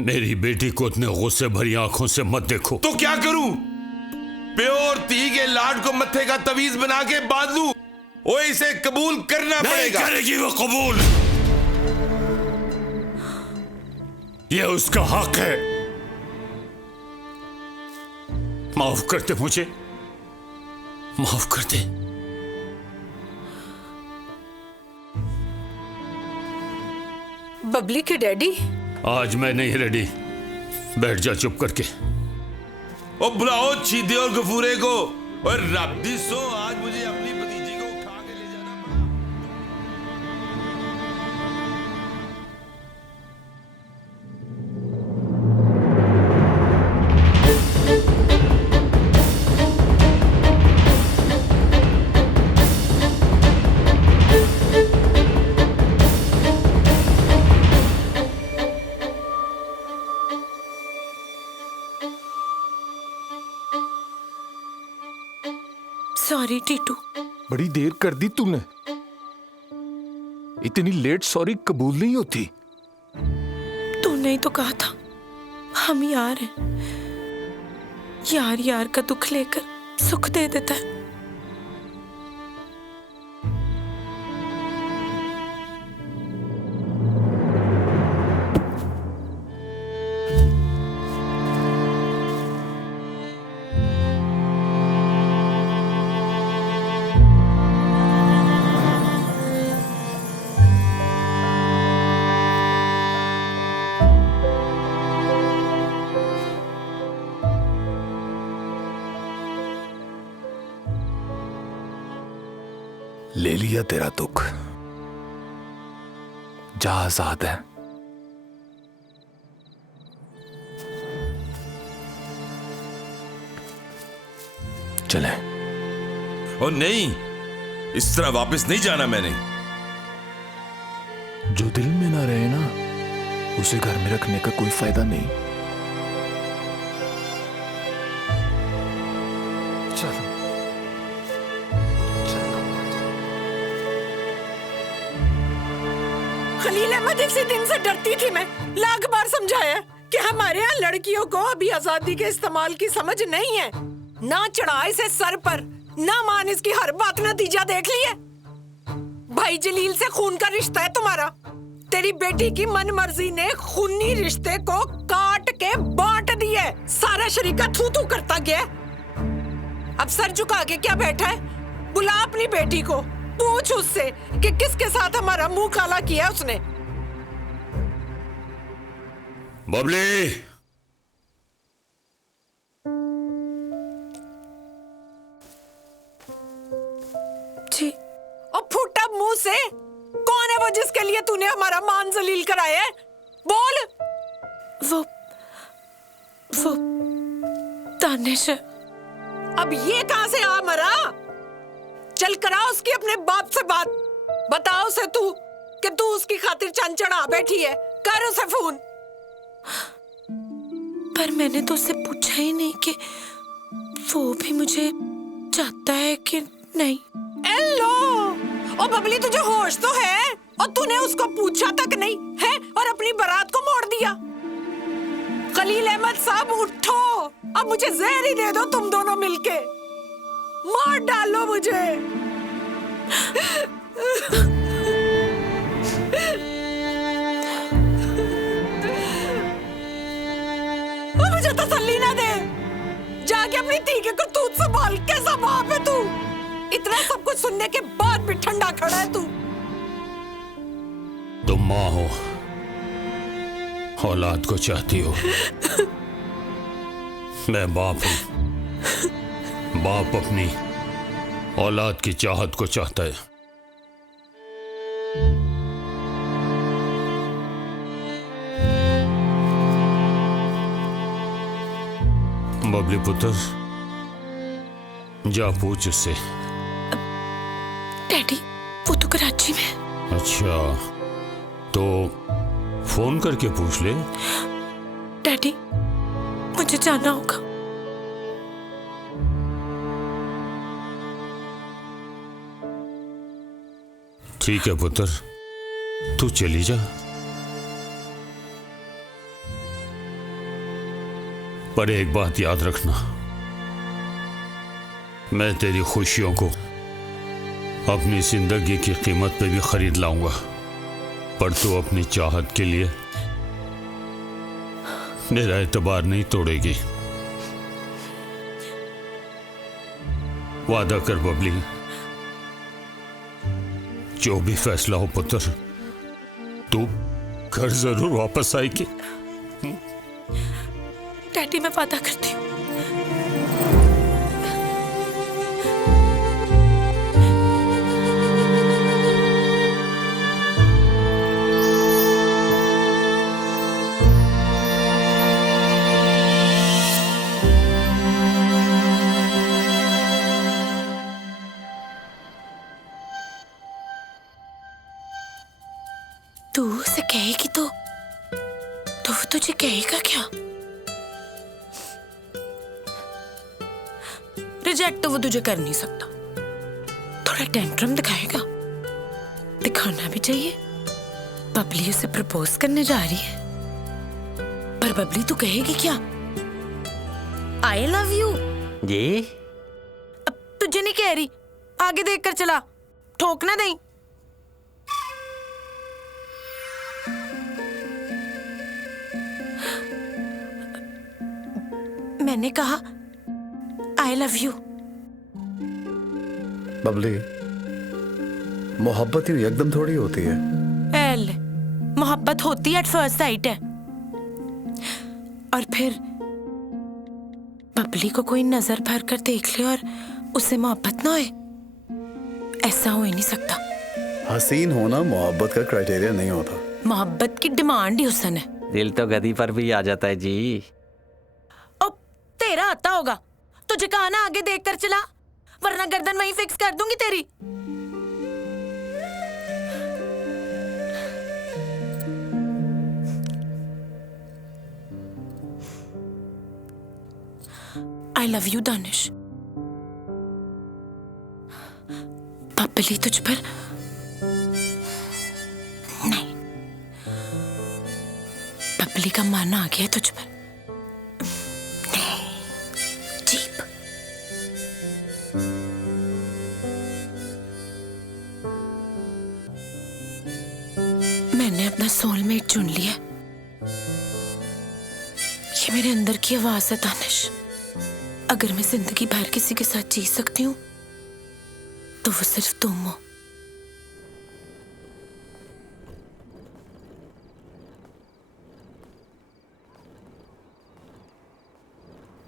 मेरी बेटी को इतने गुस्से भरी आंखों से मत देखो। तो क्या करूं? प्योर ती के लाड को मत्थे का तवीज बना के बांध लूं? वो इसे कबूल करना पड़ेगा। नहीं करेगी वो कबूल, ये उसका हक है। माफ कर दे मुझे, माफ कर दे। बबली के डैडी, आज मैं नहीं रेडी, बैठ जा चुप करके। ओ बुलाओ चीदे और गफूरे को। और रब्दी सो, आज मुझे अपनी भतीजी को उठा के ले जाना पड़ा। सॉरी टीटू। बड़ी देर कर दी तूने। इतनी लेट सॉरी कबूल नहीं होती। तूने ही तो कहा था हम यार हैं। यार यार का दुख लेकर सुख दे देता है। ले लिया तेरा दुख, जा आजाद है। चले। ओ नहीं, इस तरह वापस नहीं जाना मैंने। जो दिल में ना रहे ना, उसे घर में रखने का कोई फायदा नहीं। चलो। खलील अहमद, इसी दिन से डरती थी मैं। लाख बार समझाया कि हमारे यहाँ लड़कियों को अभी आजादी के इस्तेमाल की समझ नहीं है। ना चढ़ा इसे सर पर, ना मान इसकी हर बात। नतीजा देख लिए। भाई जलील से खून का रिश्ता है तुम्हारा। तेरी बेटी की मन मर्जी ने खूनी रिश्ते को काट के बांट दिया। सारा शरीका थू थू करता गया। अब सर झुका के क्या बैठा है? बुला अपनी बेटी को, पूछ उससे कि किसके साथ हमारा मुंह काला किया उसने। बबली, जी। और फूटा मुंह से, कौन है वो जिसके लिए तूने हमारा मान जलील कराया है? बोल। वो दानिश। अब ये कहां से आ मरा? चल करा उसकी अपने बाप से बात। बताओ उसे तू कि तू उसकी खातिर चंद चढ़ा बैठी है। कर उसे फोन। पर मैंने तो उससे पूछा ही नहीं कि वो भी मुझे चाहता है कि नहीं। एलो, ओ बबली, तुझे होश तो है? और तूने उसको पूछा तक नहीं है? और अपनी बारात को मोड़ दिया। खलील अहमद साहब उठो, अब मुझे जहर ही दे दो तुम दोनों मिलके, मार डालो मुझे। मुझे तसल्ली ना दे, जाके अपनी धी के करतूत संभाल। कैसा बाप है तू, इतना सब कुछ सुनने के बाद भी ठंडा खड़ा है तू। तुम माँ हो, औलाद को चाहती हो, मैं बाप हूं। बाप अपनी औलाद की चाहत को चाहता है। बबली पुत्र, जा पूछ उससे। डैडी, वो तो कराची में। अच्छा, तो फोन करके पूछ ले। डैडी, मुझे जाना होगा। ठीक है पुत्र, तू चली जा, पर एक बात याद रखना, मैं तेरी खुशियों को अपनी जिंदगी की कीमत पे भी खरीद लाऊंगा, पर तू अपनी चाहत के लिए मेरा एतबार नहीं तोड़ेगी। वादा कर बबली, जो भी फैसला हो पुत्र, तू घर जरूर वापस आएगी। डैडी, मैं वादा करती हूँ। तू उसे कहेगी तो वो तुझे कहेगा क्या? रिजेक्ट तो वो तुझे कर नहीं सकता, थोड़ा टेंट्रम दिखाएगा, दिखाना भी चाहिए। बबली उसे प्रपोज करने जा रही है, पर बबली तू कहेगी क्या? I love you. जी? अब तुझे नहीं कह रही, आगे देख कर चला, ठोक ना दें। मैंने कहा आई लव यू। बबली, मोहब्बत यूं एकदम थोड़ी होती है। एल, मोहब्बत होती है एट फर्स्ट साइट है, और फिर बबली को कोई नजर भर कर देख ले और उसे मोहब्बत ना होए, ऐसा हो ही नहीं सकता। हसीन होना मोहब्बत का क्राइटेरिया नहीं होता। मोहब्बत की डिमांड ही हुस्न है। दिल तो गदी पर भी आ जाता है जी। तेरा आता होगा, तुझे कहा ना आगे देख कर चला, वरना गर्दन वहीं फिक्स कर दूंगी तेरी। आई लव यू दानिश। बबली तुझ पर नहीं, बबली का मन आ गया तुझ पर। मैंने अपना सोलमेट चुन लिया। ये मेरे अंदर की आवाज है दानिश। अगर मैं जिंदगी भर किसी के साथ जी सकती हूँ तो वो सिर्फ तुम हो।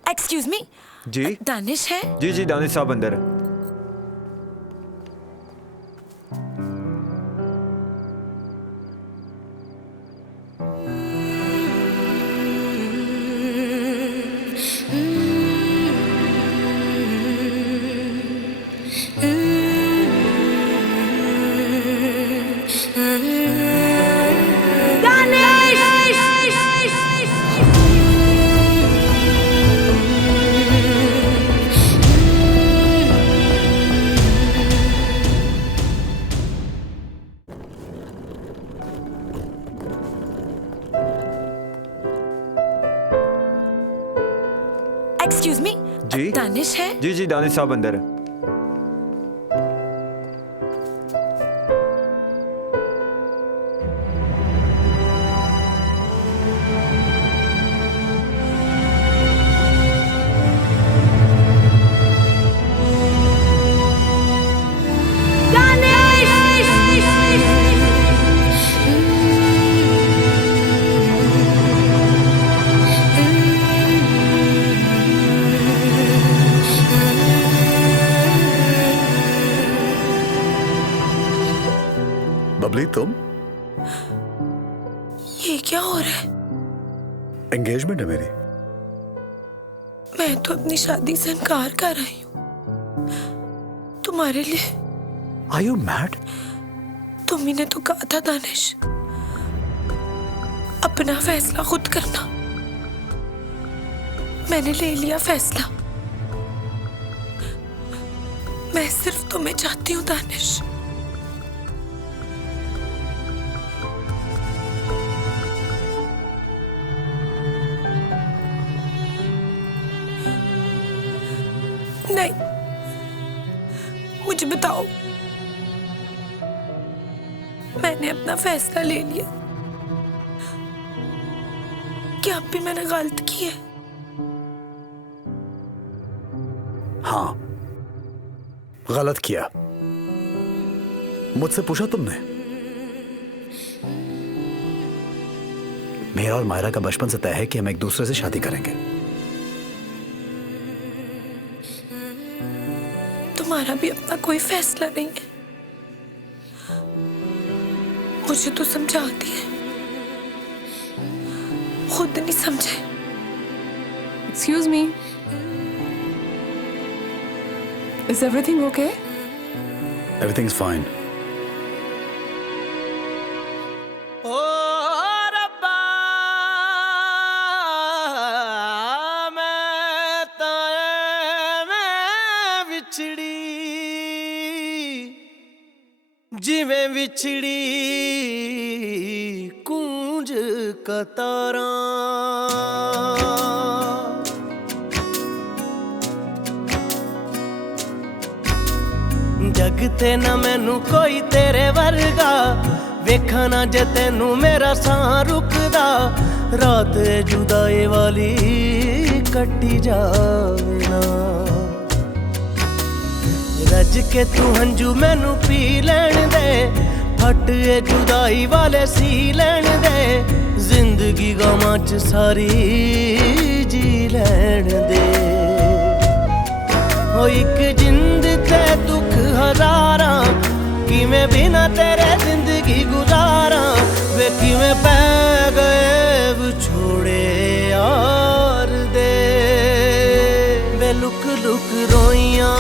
एक्सक्यूज मी, जी दानिश है? जी जी, दानिश साहब अंदर है। जी दानिश है? जी जी, दानिश साहब अंदर है। बबली, तुम? ये क्या हो रहा है? एंगेजमेंट है मेरी। मैं तो अपनी शादी से इनकार कर रही हूँ तुम्हारे लिए। Are you mad? तुम्ही ने तो कहा था दानिश, अपना फैसला खुद करना। मैंने ले लिया फैसला। मैं सिर्फ तुम्हें चाहती हूँ दानिश। नहीं, मुझे बताओ, मैंने अपना फैसला ले लिया। क्या अब भी मैंने गलत की है? हाँ, गलत किया। मुझसे पूछा तुमने? मेरा और मायरा का बचपन से तय है कि हम एक दूसरे से शादी करेंगे। तुम्हारा भी अपना कोई फैसला नहीं है। मुझे तो समझाती है, खुद नहीं समझे। Excuse me. Is everything okay? Everything's fine. जिवें विछड़ी कूंज कतारा, जग ते ना मैनू कोई तेरे वर्गा, वेखा ना जे तेनू मेरा साह रुकदा, रात जुदाई वाली कट्टी जावे ना। रज के तू हंजू मैनू पी लैण दे, फट ए जुदाई वाले सी लैण दे, जिंदगी गमां च सारी जी लैण दे। ओ एक जिंद ते दुख हजारा, किवें बिना तेरे जिंदगी गुजारा, वे किवें पै गए विछोड़े यार दे। वे लुक लुक रोइयां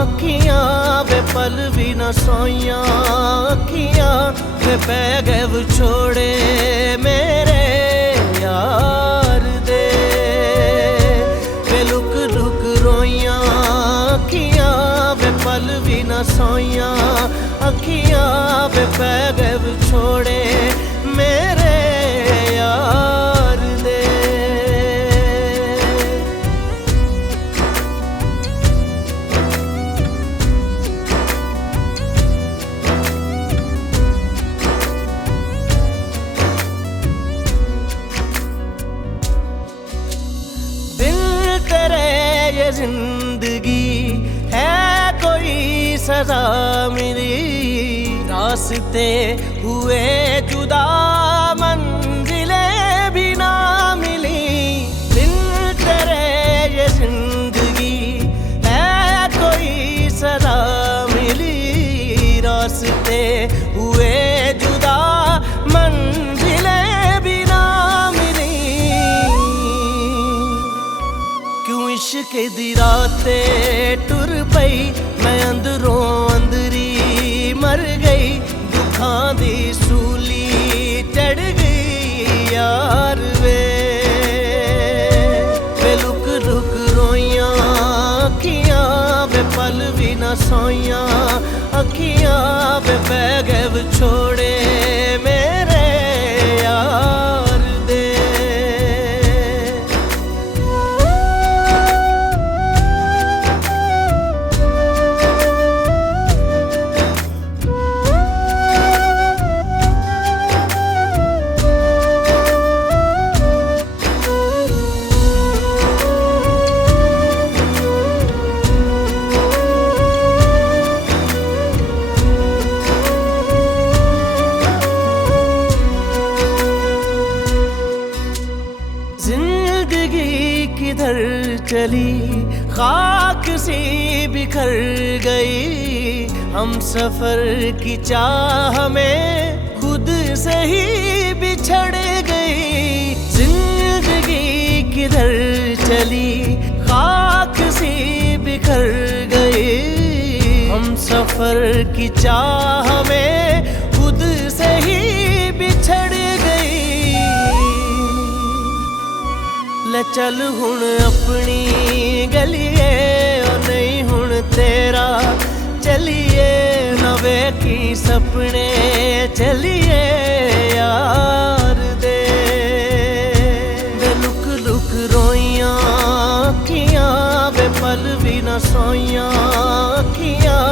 अखियां, वे पल भी न सोइयां अखियां, वे पै गए विछोड़े मेरे यार दे। वे लुक लुक रोइयां अखियां, वे पल भी न सोइयां अखियां, वे पै गए विछोड़े मेरे यार दे। जिंदगी है कोई सजा मिली, रास्ते हुए जुदा मंजिले भी ना मिली। दिल तेरे ये जिंदगी है कोई सजा मिली, रास्ते हुए जुदा मंजिले भी ना मिली। क्यों इश्क दी राते टुर पई, मैं अंदरों अंदरी मर गई, दुखां दी सूली चढ़ गई यार वे। वे लुक लुक रोइयां अखियां, वे पल भी न सोइयां अखियां, वे पै गए विछोड़े मेरे यार दे। चली खाक सी बिखर गई, हम सफर की चाह में खुद से ही बिछड़ गई। जिंदगी किधर चली खाक सी बिखर गई, हम सफर की चाह में खुद से ही बिछड़ गई। ले चल हुण अपनी गलिए ओ नहीं हुण तेरा चलिए, नवे की सपने चलिए यार दे। वे लुक लुक रोइयां अखियां, वे पल भी न सोइयां अखियां,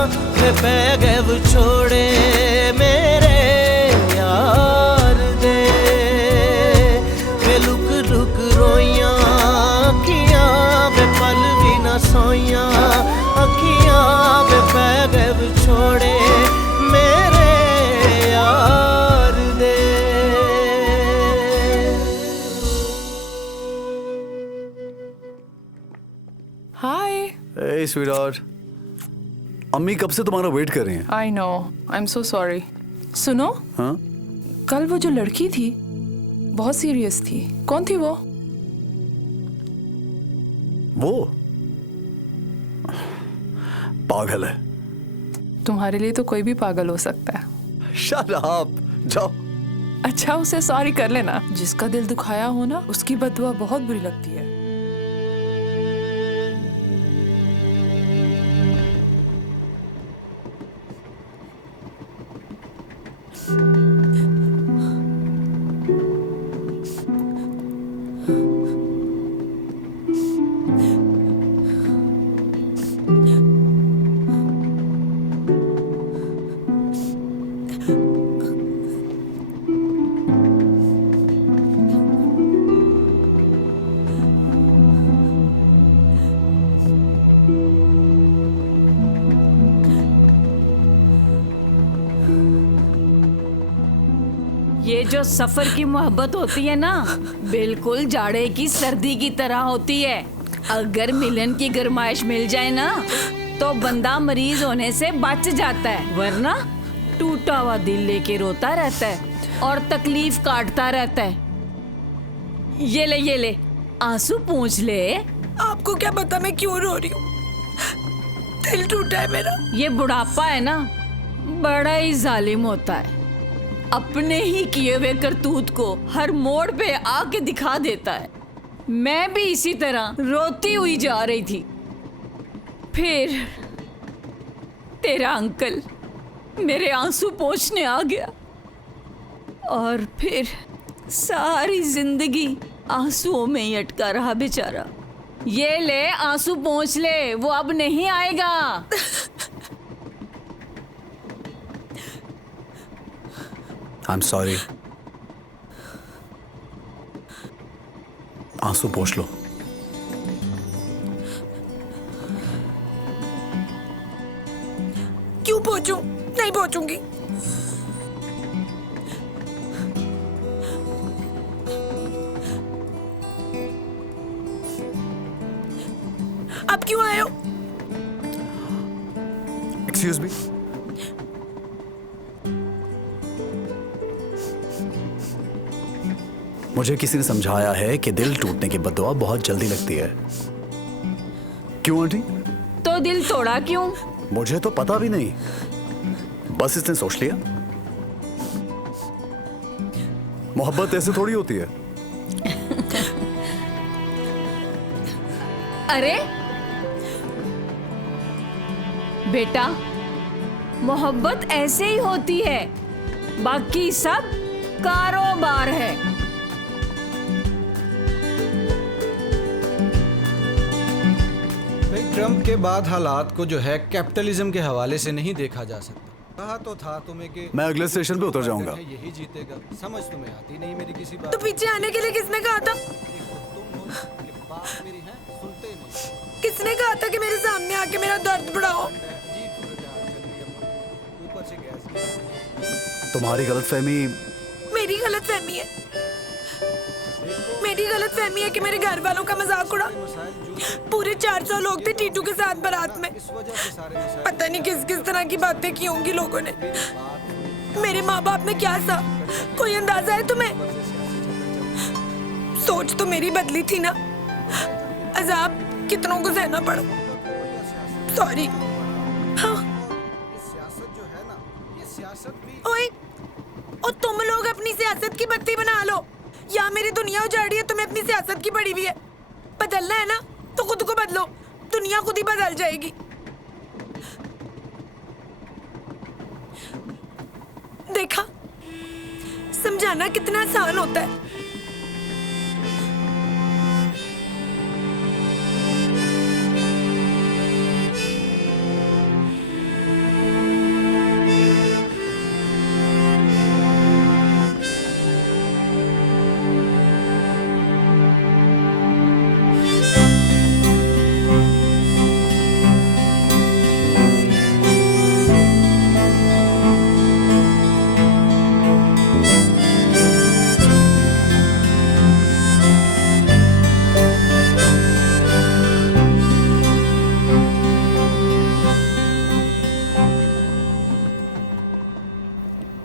वे पै गए छोड़े मेरे यार दे। वे लुक लुक रोइयां अखियां, वे पल भी न सोइयां अखियां, वे पै गए छोड़े मेरे यार दे। हाय। Hey sweetheart, अम्मी कब से तुम्हारा वेट कर रही हैं। I know, I am so sorry. सुनो, हाँ? कल वो जो लड़की थी बहुत सीरियस थी। कौन थी वो? वो पागल है। तुम्हारे लिए तो कोई भी पागल हो सकता है। Shut up, जाओ। अच्छा, उसे सॉरी कर लेना। जिसका दिल दुखाया हो ना, उसकी बददुआ बहुत बुरी लगती है। ये जो सफर की मोहब्बत होती है ना, बिल्कुल जाड़े की सर्दी की तरह होती है। अगर मिलन की गरमाइश मिल जाए ना, तो बंदा मरीज होने से बच जाता है, वरना टूटा हुआ दिल लेके रोता रहता है और तकलीफ काटता रहता है। ये ले आंसू पूंछ ले। आपको क्या पता मैं क्यों रो रही हूँ? दिल टूटा है मेरा। ये बुढ़ापा है ना, बड़ा ही जालिम होता है। अपने ही किए हुए करतूत को हर मोड़ पे आके दिखा देता है। मैं भी इसी तरह रोती हुई जा रही थी, फिर तेरा अंकल मेरे आंसू पोंछने आ गया और फिर सारी जिंदगी आंसुओं में ही अटका रहा बेचारा। ये ले आंसू पोंछ ले, वो अब नहीं आएगा। I'm sorry. आंसू पोंछ लो। क्यों पोंछूं? नहीं पोंछूंगी। आप क्यों आए हो? Excuse me. मुझे किसी ने समझाया है कि दिल टूटने की बद्दुआ बहुत जल्दी लगती है। क्यों आंटी? तो दिल तोड़ा क्यों? मुझे तो पता भी नहीं, बस इसने सोच लिया। मोहब्बत ऐसे थोड़ी होती है। अरे बेटा, मोहब्बत ऐसे ही होती है, बाकी सब कारोबार है। ट्रम्प के बाद हालात को जो है कैपिटलिज्म के हवाले से नहीं देखा जा सकता। कहा तो था तुम्हें कि मैं अगले स्टेशन पे उतर जाऊंगा। यही जीतेगा। समझ तुम्हें आती नहीं मेरी किसी बात। तो पीछे आने के लिए किसने कहा था? किसने कहा था कि मेरे सामने आके मेरा दर्द बढ़ाओ? तुम्हारी गलतफहमी मेरी गलतफहमी है। मेरी गलत फहमी है कि मेरे घर वालों का मजाक उड़ा। पूरे 400 लोग थे टीटू के साथ बारात में। पता नहीं किस किस तरह की बातें की होंगी लोगों ने। मेरे माँ बाप में क्या था, कोई अंदाजा है तुम्हें? सोच तो मेरी बदली थी ना, अजाब कितनों को सहना पड़ा। सॉरी। हाँ। ओए, और तुम लोग अपनी सियासत की बत्ती बना लो, या मेरी दुनिया उजाड़ी है तुम्हें अपनी सियासत की पड़ी हुई है। बदलना है ना तो खुद को बदलो, दुनिया खुद ही बदल जाएगी। देखा, समझाना कितना आसान होता है।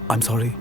I'm sorry.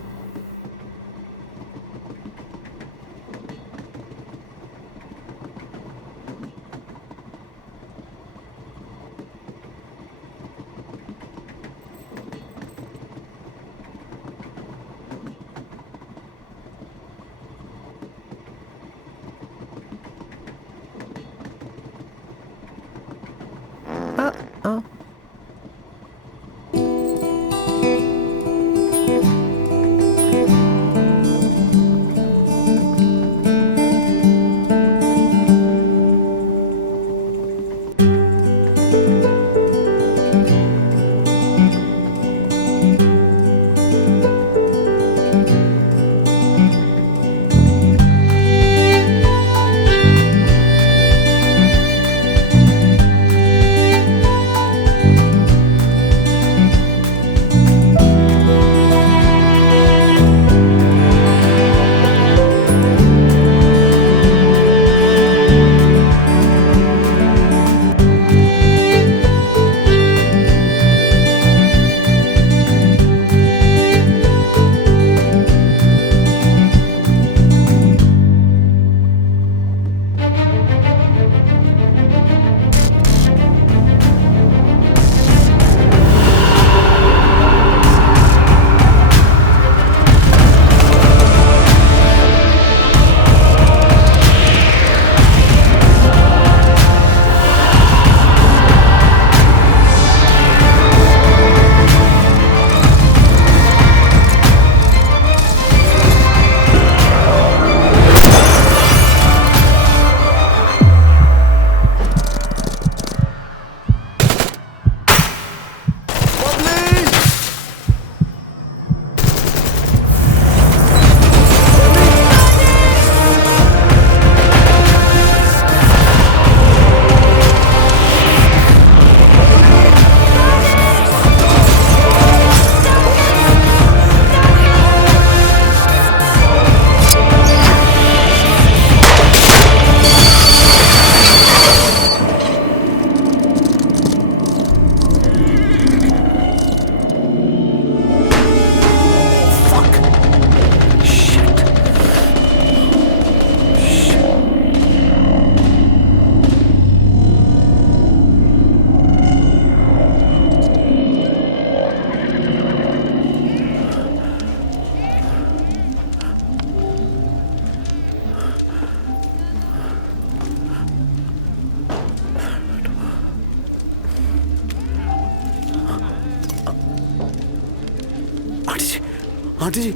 Aunty ji,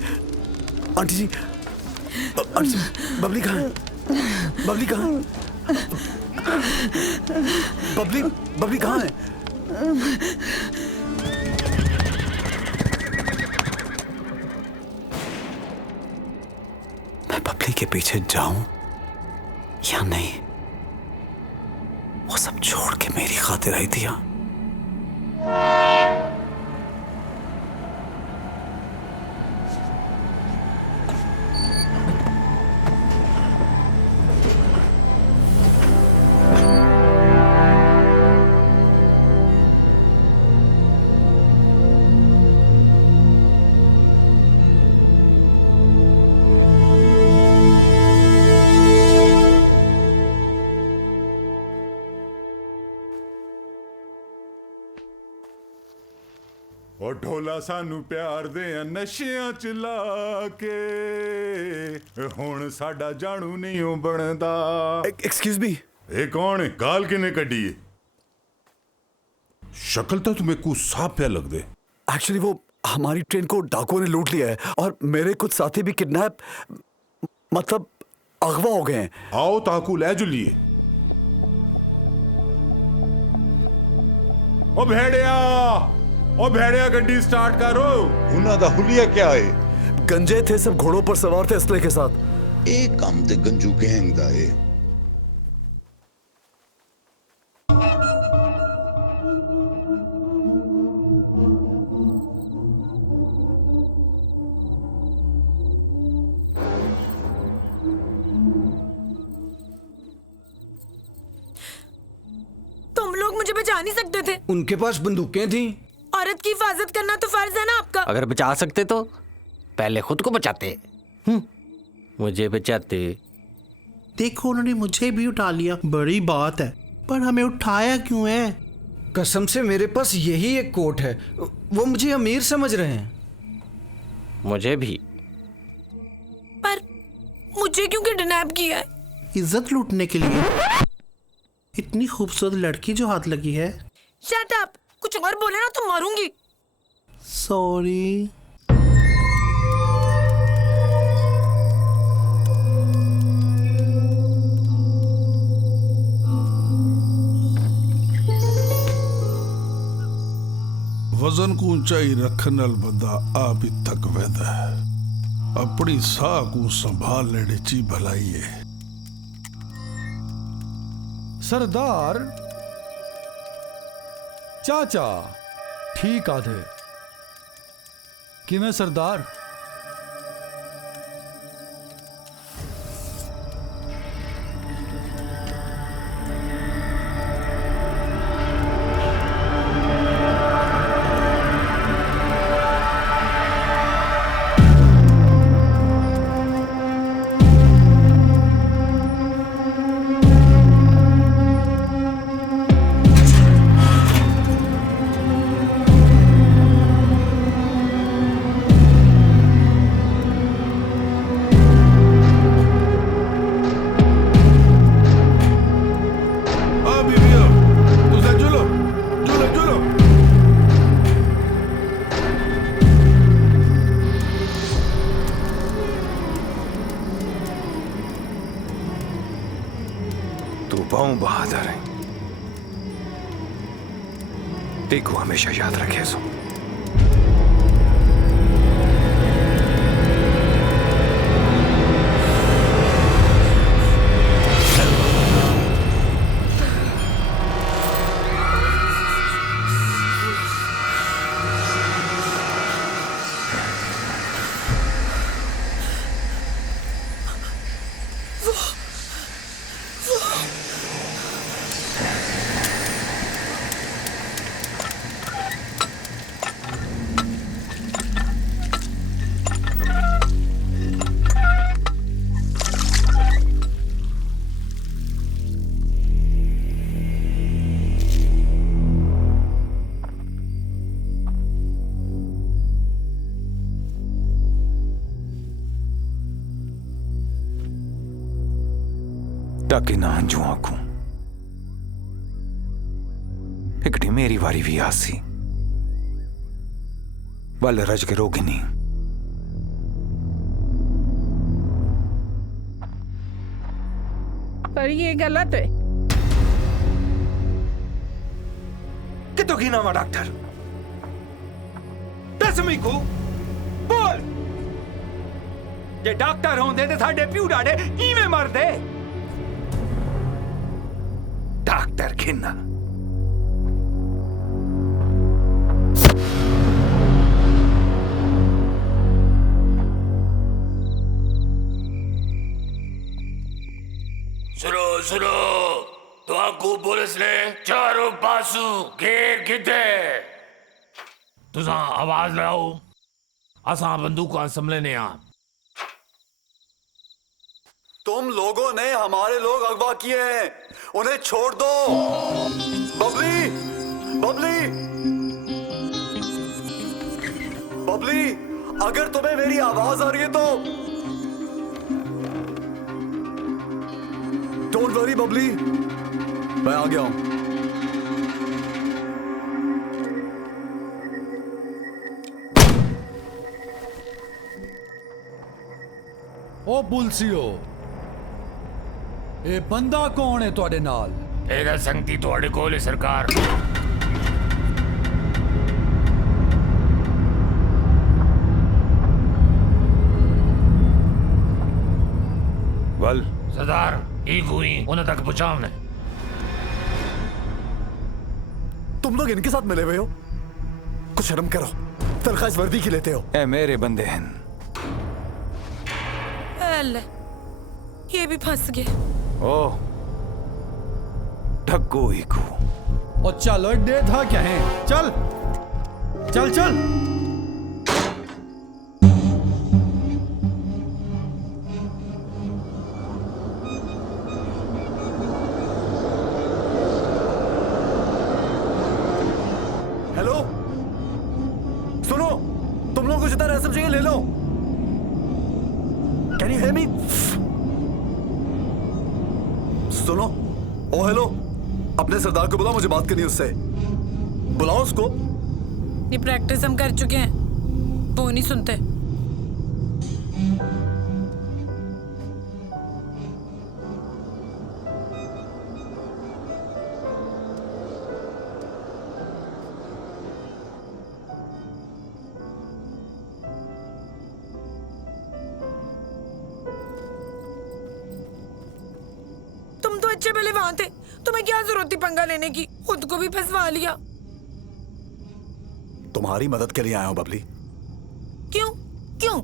aunty ji, aunty ji, Babli कहाँ है? बबली कहाँ है? बबली कहाँ है? मैं बबली के पीछे जाऊं या नहीं? वो सब छोड़ के मेरी खातिर आई थी यहाँ। ढोला सानू प्यार दे नशियां च ला के हुण साडा जानू नहीं हो बनदा। एक्सक्यूज मी, ये कौन है? गाल किने कड्डी है? शक्ल तो तुम्हें कुछ साफ पे लग दे। एक्चुअली वो हमारी ट्रेन को डाकुओं ने लूट लिया है और मेरे कुछ साथी भी किडनैप मतलब अगवा हो गए हैं। आओ ताकू ले जुलिए। ओ भेड़िया गड्डी स्टार्ट करो। उन्हां दा हुलिया क्या है? गंजे थे, सब घोड़ों पर सवार थे असले के साथ। एक काम ते गंजू गैंग दा है। तुम लोग मुझे बचा नहीं सकते थे। उनके पास बंदूकें थी। औरत की हिफाजत करना तो फर्ज है ना आपका। अगर बचा सकते तो पहले खुद को बचाते। मुझे बचाते। देखो उन्होंने मुझे भी उठा लिया, बड़ी बात है, पर हमें उठाया क्यों है? कसम से मेरे पास यही एक कोट है, वो मुझे अमीर समझ रहे हैं। मुझे भी। पर मुझे क्यों किडनैप किया है? इज्जत लूटने के लिए। इतनी खूबसूरत लड़की जो हाथ लगी है। शट अप, कुछ और बोले ना तो मारूंगी। सॉरी। वजन को ऊंचाई रखने नाल बंदा आप ही थक वैदा है। अपनी साह को संभाल लेने ची भलाई है। सरदार चाचा ठीक आधे किवें सरदार? बहादुर है, देखो हमेशा याद रखे सो। ताकि ना अंजू आंखू एकड़ी मेरी वारी भी आसी वाले रज के रोगिनी पर ये गलत है। कितो की नामा डॉक्टर दस मी को बोल जे डॉक्टर होंदे ते साडे प्यू डाडे इवें मरदे। डॉक्टर खिन्ना सुनो तो आपको पुलिस ने चारों पासू घेर खिते तुसा आवाज लाओ असा बंदूक संभलने आ। तुम लोगों ने हमारे लोग अगवा किए हैं, उन्हें छोड़ दो। बबली बबली बबली, अगर तुम्हें मेरी आवाज आ रही है तो डोंट वरी बबली, मैं आ गया हूं। ओ पुलसियो, ये बंदा कौन है तुहाडे नाल? ਇਹਦਾ ਸੰਗਤੀ ਤੁਹਾਡੇ ਕੋਲ ਹੈ ਸਰਕਾਰ। वल सरदार एक हुई उन्हें तक पहुंचाओ। तुम लोग इनके साथ मिले हुए हो? कुछ शर्म करो, तनख्वाह इस वर्दी की लेते हो। ए मेरे बंदे हैं। ले, ये भी फंस गए। ओह ढक्कू ही को। और चलो डे था क्या है? चल चल चल। हेलो, सुनो, तुम लोग कुछ इतना रसम चाहिए ले लो। Can you hear me? सुनो, ओ हेलो, अपने सरदार को बुलाओ, मुझे बात करनी है उससे। बुलाओ उसको। ये प्रैक्टिस हम कर चुके हैं, वो नहीं सुनते। तुम तो अच्छे भले वहां थे, तुम्हें क्या जरूरत थी पंगा लेने की? खुद को भी फंसवा लिया। तुम्हारी मदद के लिए आया हूं बबली। क्यों क्यों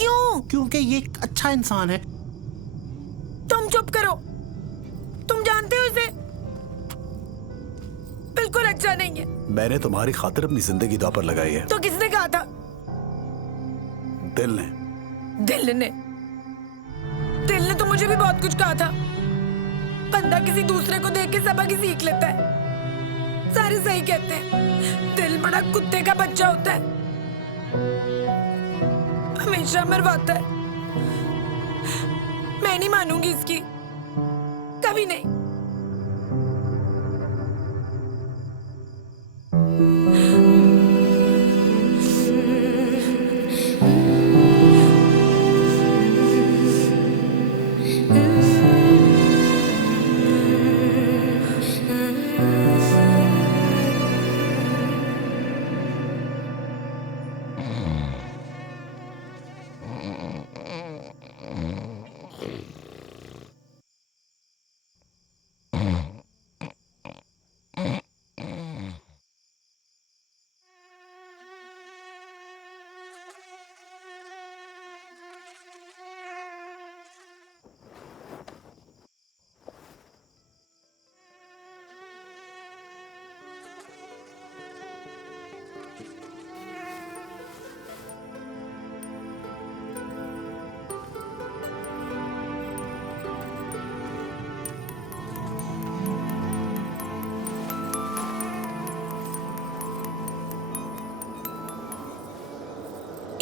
क्यों? क्योंकि ये एक अच्छा इंसान है। तुम चुप करो, तुम जानते हो इसे बिल्कुल अच्छा नहीं है। मैंने तुम्हारी खातिर अपनी जिंदगी दांव पर लगाई है। तो किसने कहा था? दिल ने। दिल ने? दिल ने तो मुझे भी बहुत कुछ कहा था। बंदा किसी दूसरे को देख के सबक ही सीख लेता है। सारे सही कहते हैं, दिल बड़ा कुत्ते का बच्चा होता है, हमेशा मरवाता है। मैं नहीं मानूंगी इसकी, कभी नहीं।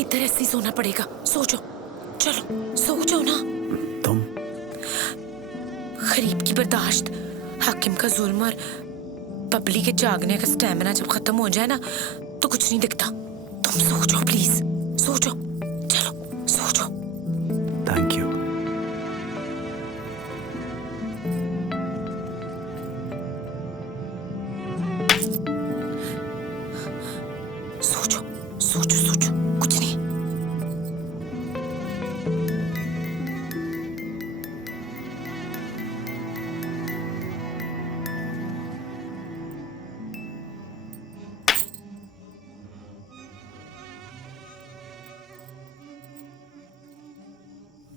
इधर ऐसे ही सोना पड़ेगा। सो जाओ, चलो सो जाओ ना। तुम गरीब की बर्दाश्त, हाकिम का जुल्म और बबली के जागने का स्टैमिना जब खत्म हो जाए ना तो कुछ नहीं दिखता। तुम सो जाओ प्लीज, सो जाओ, चलो सो जाओ। Thank you. सो जाओ, सो जाओ, सो जाओ, कुछ नहीं।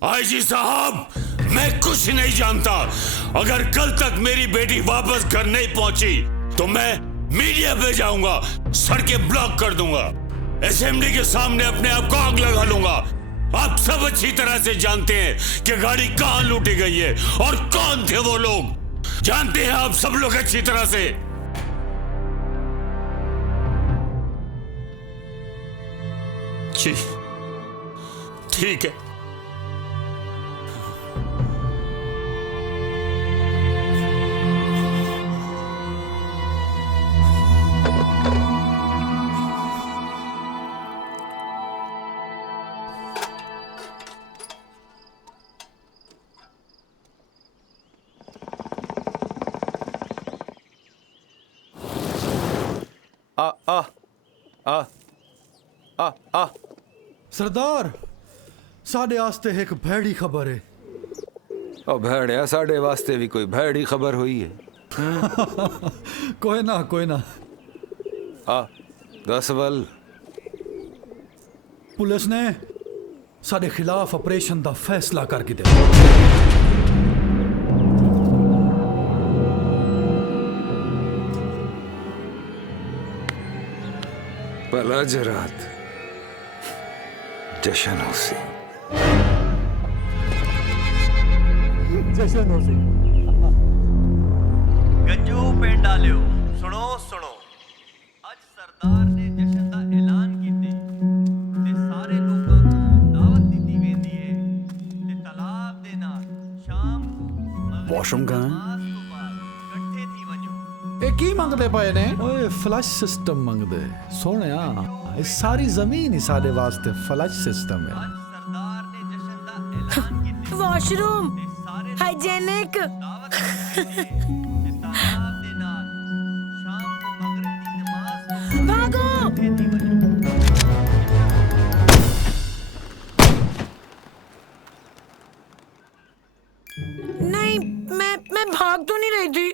आईजी साहब, मैं कुछ नहीं जानता। अगर कल तक मेरी बेटी वापस घर नहीं पहुंची तो मैं मीडिया पे जाऊंगा, सड़कें ब्लॉक कर दूंगा, असेंबली के सामने अपने आप को आग लगा लूंगा। आप सब अच्छी तरह से जानते हैं कि गाड़ी कहां लूटी गई है और कौन थे वो लोग। जानते हैं आप सब लोग अच्छी तरह से। जी ठीक है। सरदार साढ़े आस्ते एक भैड़ी खबर है। ओ भैड़िया साढ़े वास्ते भी कोई भैड़ी खबर हुई है। कोई ना दस वल पुलिस ने साढ़े खिलाफ ऑपरेशन का फैसला करके दे। भला जरात जशन हो सी जशन हो सी गंजू पिंड आलियो सुनो अज सरदार ने जशन का ऐलान कीते ते सारे लोकां को दावत दी वेंदी है ते तालाब दे नाल शाम वॉशरूम कहाँ है? की मंगदे पाए ने? ओए फ्लश सिस्टम मंगदे सोनिया। ये सारी जमीन ही साडे वास्ते फ्लश सिस्टम है। Washroom hygienic. भागो। नहीं मैं भाग तो नहीं रही थी।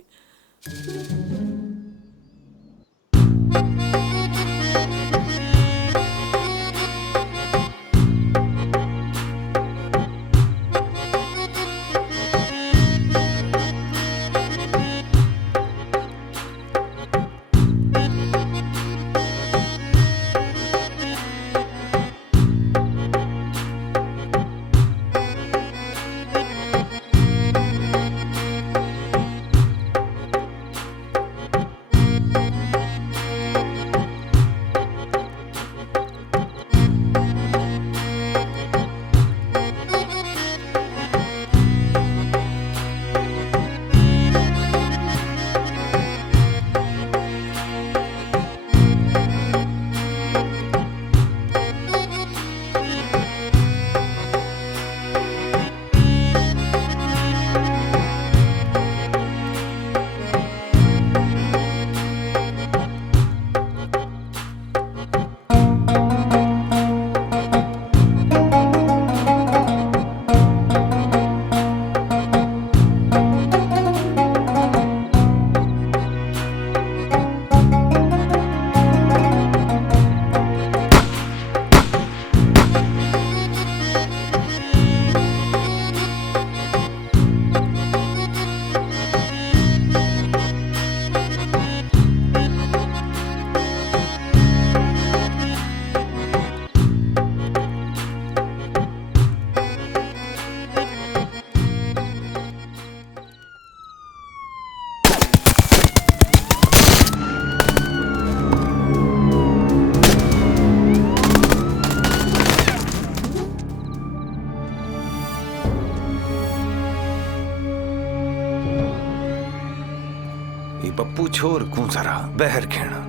पप्पू छोर कूं जरा बहर खेना।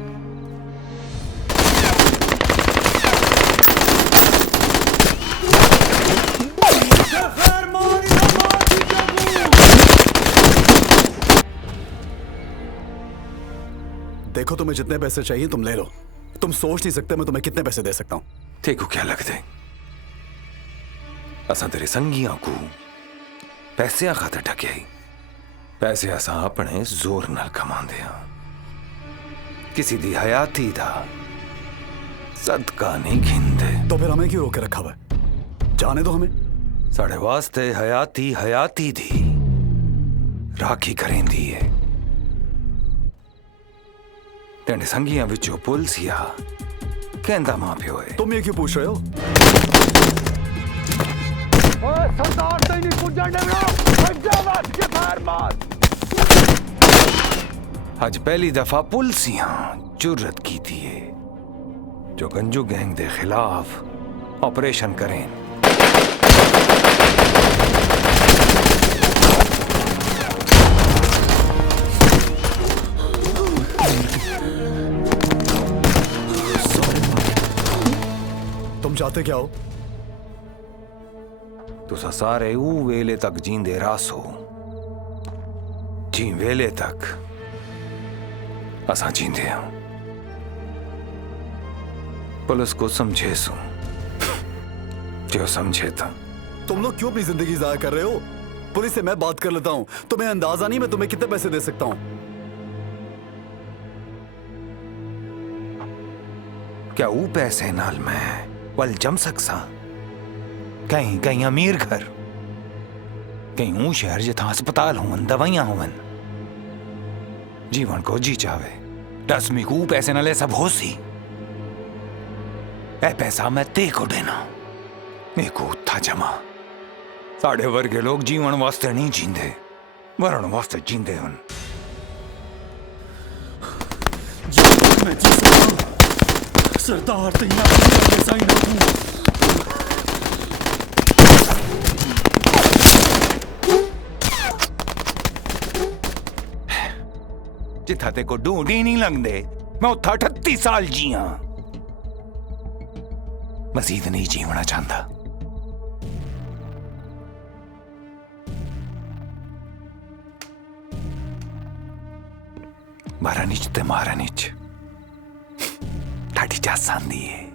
देखो तुम्हें जितने पैसे चाहिए तुम ले लो। तुम सोच नहीं सकते मैं तुम्हें कितने पैसे दे सकता हूं। देखो क्या लगते असा तेरे संगियां को पैसे खातर ठके पैसे असा अपने जोर नाल कमांदे हां। किसी दी हयाती दा सदका नहीं गिनते। तो फिर हमें क्यों रोके रखा हुआ है? जाने दो हमें। साढ़े वास्ते हयाती दी राखी करेंदी है। तेने संगियां विचों पुलसिया कहंदा मां प्यो है। तुम ये क्यों पूछ रहे हो? सरदार से नहीं पूछ जाने के फायर मार। आज पहली दफा पुलसियां जुर्रत की थी जो गंजू गैंग दे खिलाफ ऑपरेशन करें। तुम चाहते क्या हो? तुसा सारे ऊ वेले तक जींदे रासो, जी वेले तक असा जींदे हैं। पुलिस को समझे सू जो समझे था। तुम लोग क्यों अपनी जिंदगी जाया कर रहे हो? पुलिस से मैं बात कर लेता हूं। तुम्हें अंदाजा नहीं मैं तुम्हें कितने पैसे दे सकता हूं। क्या वो पैसे नाल मैं वल जम सकसा? कहीं कहीं अमीर घर, कहीं ऊ शहर जिथा अस्पताल होवन, दवाइयां होवन, जीवन को जी चावे रस्मी को पैसे नाले सब हो सी। ए पैसा मैं ते को देना, मेरे को था जमा। साढ़े वर्गे लोग जीवन वास्ते नहीं जींदे, मरण वास्ते जींदे हन। मैं जी सकता सरदार तैयार ना जिथा ते को ढूंढ ही नहीं लगदे, मैं उथा 38 साल जिया, मजीद नहीं जीवना चाहता। मारा नीच ते मारा नीच ठाठी जा सांदी है।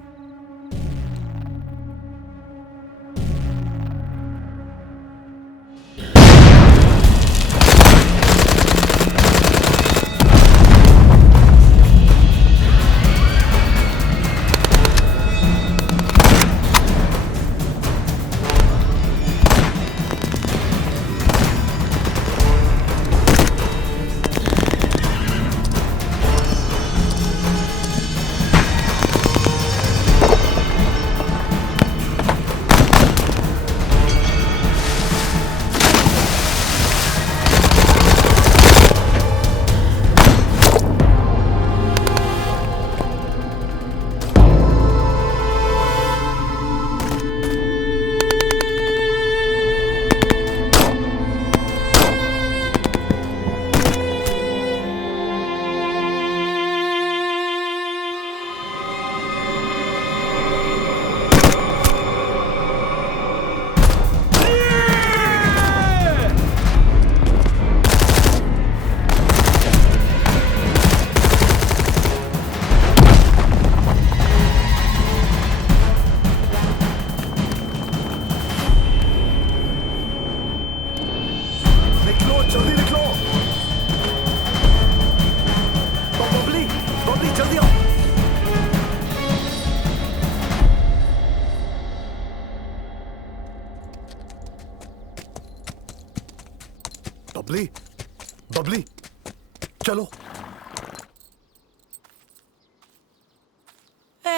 बबली, बबली, चलो।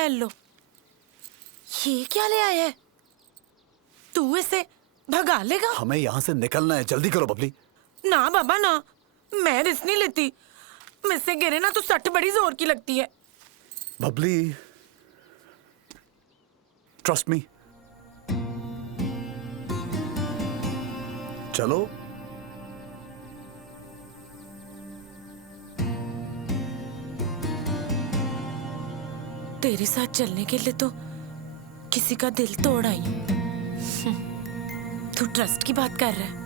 लो, ये क्या ले आया है? तू इसे भगा लेगा? हमें यहाँ से निकलना है, जल्दी करो बबली। ना बाबा ना, मैं रिस्क नहीं लेती। मुझसे गिरे ना तो सट बड़ी जोर की लगती है। Babli, trust me. चलो। तेरे साथ चलने के लिए तो किसी का दिल तोड़ आई हूं। तू ट्रस्ट की बात कर रहा है?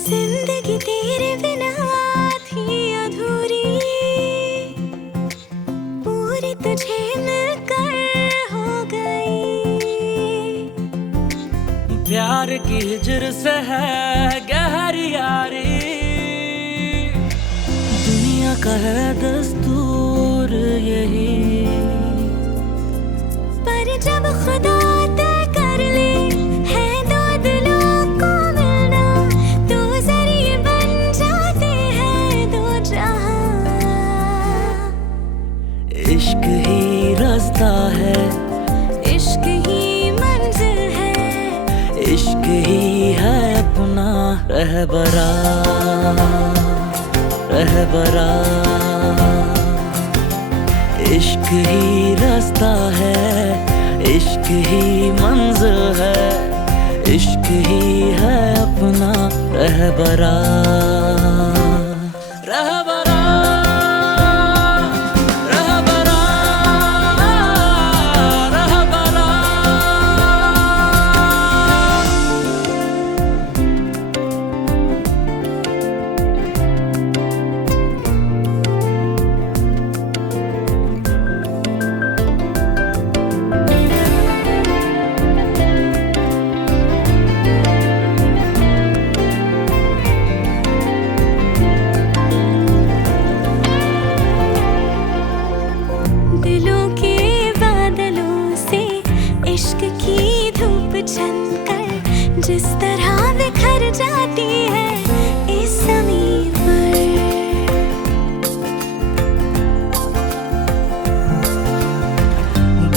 जिंदगी तेरे बिना थी अधूरी, पूरी तुझे मिलकर हो गई। प्यार की हिजर से है गहरी यारी, दुनिया का है दस्तूर यही। पर जब खुदा तय कर ले है रहबरा रहबरा। इश्क ही रास्ता है, इश्क ही मंजिल है, इश्क ही है अपना रहबरा रहबरा रहबरा रहबरा। दिलों के बादलों से इश्क की धूप छनकर जिस तरह बिखर जाती है इस ज़मीन पर।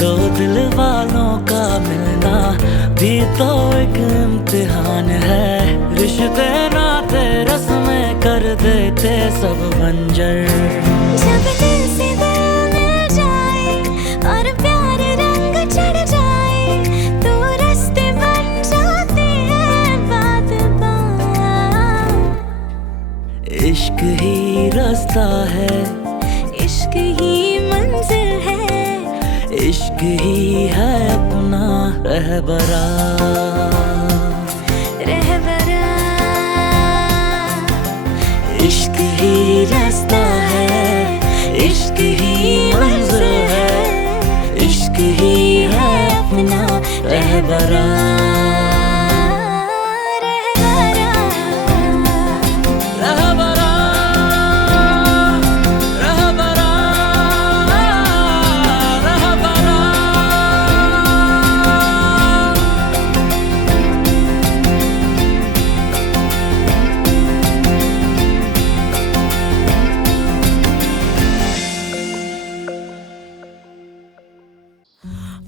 दो दिल वालों का मिलना भी तो एक इम्तिहान है। रिश्ते नाते रस्में कर देते सब बंजर। जब दिल से दिल मिल जाए और प्यार रंग चढ़ जाए तो रास्ते बन जाते हैं बात बात। इश्क ही रास्ता है, इश्क ही मंजिल है, इश्क ही है अपना रहबरा रहबरा। इश्क ही रास्ता है, इश्क ही मंजिल है, इश्क ही है अपना रहबरा रहबरा रहबरा रहबरा।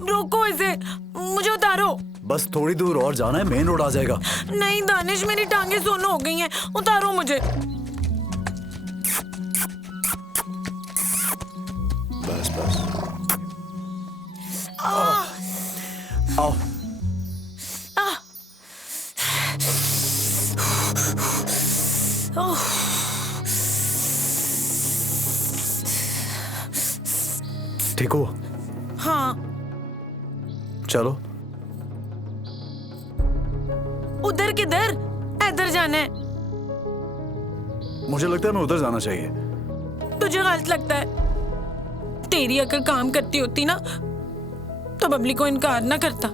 रोको इसे, मुझे उतारो। बस थोड़ी दूर और जाना है, मेन रोड आ जाएगा। नहीं दानिश, मेरी टांगे सोनो हो गई हैं, उतारो मुझे। बस बस आह, आओ। आह। ओह। ठीक हो? हाँ, चलो। उधर किधर? इधर जाना है। मुझे लगता है मैं उधर जाना चाहिए। तुझे गलत लगता है। तेरी अगर काम करती होती ना तो बबली को इनकार ना करता।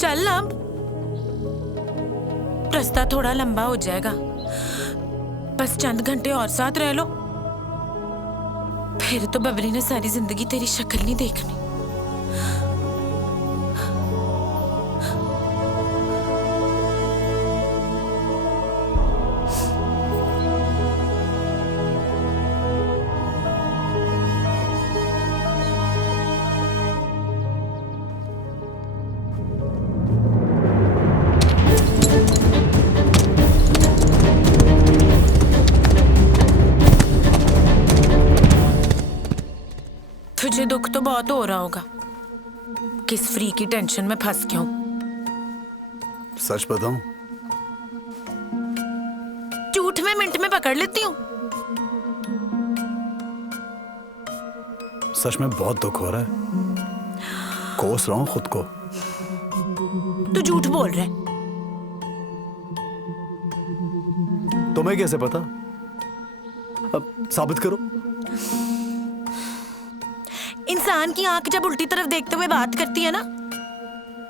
चल अब, रास्ता थोड़ा लंबा हो जाएगा, बस चंद घंटे और साथ रह लो, फिर तो बबली ने सारी जिंदगी तेरी शक्ल नहीं देखनी। तुझे दुख तो बहुत हो रहा होगा, किस फ्री की टेंशन में फंस गया हूं। सच बताऊं? झूठ में मिनट में पकड़ लेती हूँ। सच में बहुत दुख हो रहा है, कोस रहा हूं खुद को। तू झूठ बोल रहा है। तुम्हें कैसे पता? अब साबित करो। इंसान की आंख जब उल्टी तरफ देखते हुए बात करती है ना,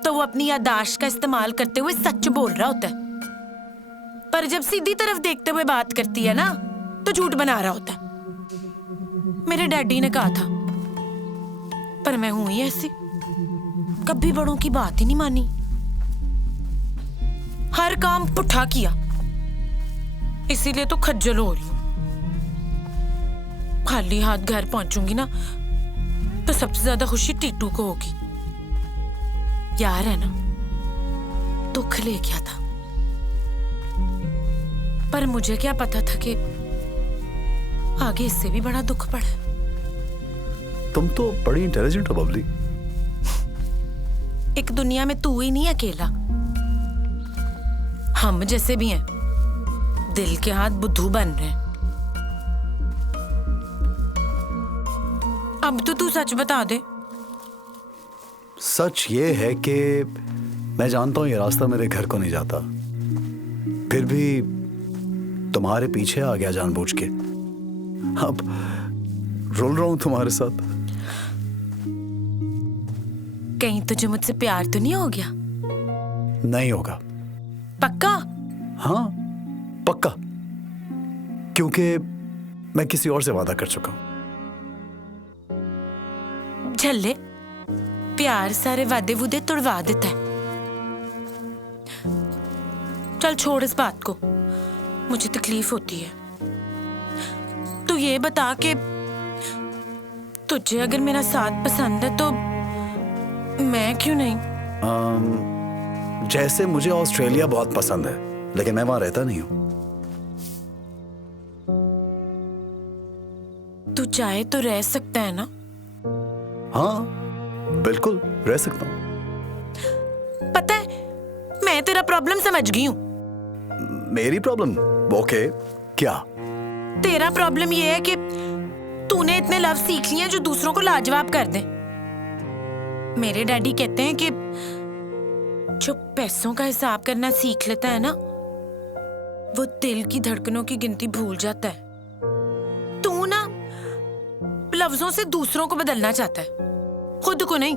तो वो अपनी याददाश्त का इस्तेमाल करते हुए सच बोल रहा होता है, पर जब सीधी तरफ देखते हुए बात करती है ना, तो झूठ बना रहा होता है। मेरे डैडी ने कहा था, पर मैं हूं ही ऐसी, कभी बड़ों की बात ही नहीं मानी, हर काम पुठा किया, इसीलिए तो खज्जल हो रही हूं। खाली हाथ घर पहुंचूंगी ना तो सबसे ज्यादा खुशी टीटू को होगी। यार है ना, दुख ले गया था, पर मुझे क्या पता था कि आगे इससे भी बड़ा दुख पड़ा। तुम तो बड़ी इंटेलिजेंट हो बबली। एक दुनिया में तू ही नहीं अकेला, हम जैसे भी हैं दिल के हाथ बुद्धू बन रहे हैं। अब तो तू सच बता दे। सच ये है कि मैं जानता हूं ये रास्ता मेरे घर को नहीं जाता, फिर भी तुम्हारे पीछे आ गया जानबूझ के। अब रोल रहा हूं तुम्हारे साथ। कहीं तुझे मुझसे प्यार तो नहीं हो गया? नहीं होगा। पक्का? हाँ पक्का, क्योंकि मैं किसी और से वादा कर चुका हूं। झल्ले, प्यार सारे वादे वुदे तोड़वा देता है। चल छोड़ इस बात को, मुझे तकलीफ होती है। तू ये बता कि तुझे अगर मेरा साथ पसंद है तो मैं क्यों नहीं? जैसे मुझे ऑस्ट्रेलिया बहुत पसंद है, लेकिन मैं वहां रहता नहीं हूं। तू चाहे तो रह सकता है ना? हाँ बिल्कुल रह सकता हूं। पता है, मैं तेरा प्रॉब्लम समझ गई हूं। मेरी प्रॉब्लम? ओके, क्या? तेरा प्रॉब्लम ये है कि तूने इतने लफ्ज सीख लिए हैं जो दूसरों को लाजवाब कर दे। मेरे डैडी कहते हैं कि जो पैसों का हिसाब करना सीख लेता है ना, वो दिल की धड़कनों की गिनती भूल जाता है। तू ना लफ्जों से दूसरों को बदलना चाहता है, खुद को नहीं।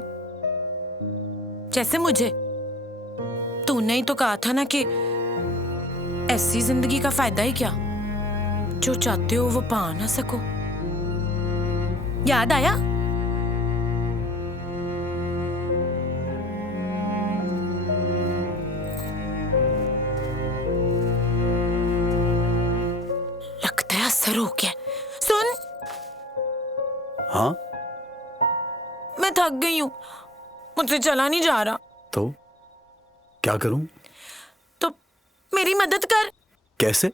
जैसे मुझे तूने ही तो कहा था ना कि ऐसी जिंदगी का फायदा ही क्या, जो चाहते हो वो पा ना सको। याद आया? लगता है असर हो गया। सुन। हाँ? मैं थक गई हूं, मुझसे चला नहीं जा रहा। तो क्या करूं? तो मेरी मदद कर। कैसे?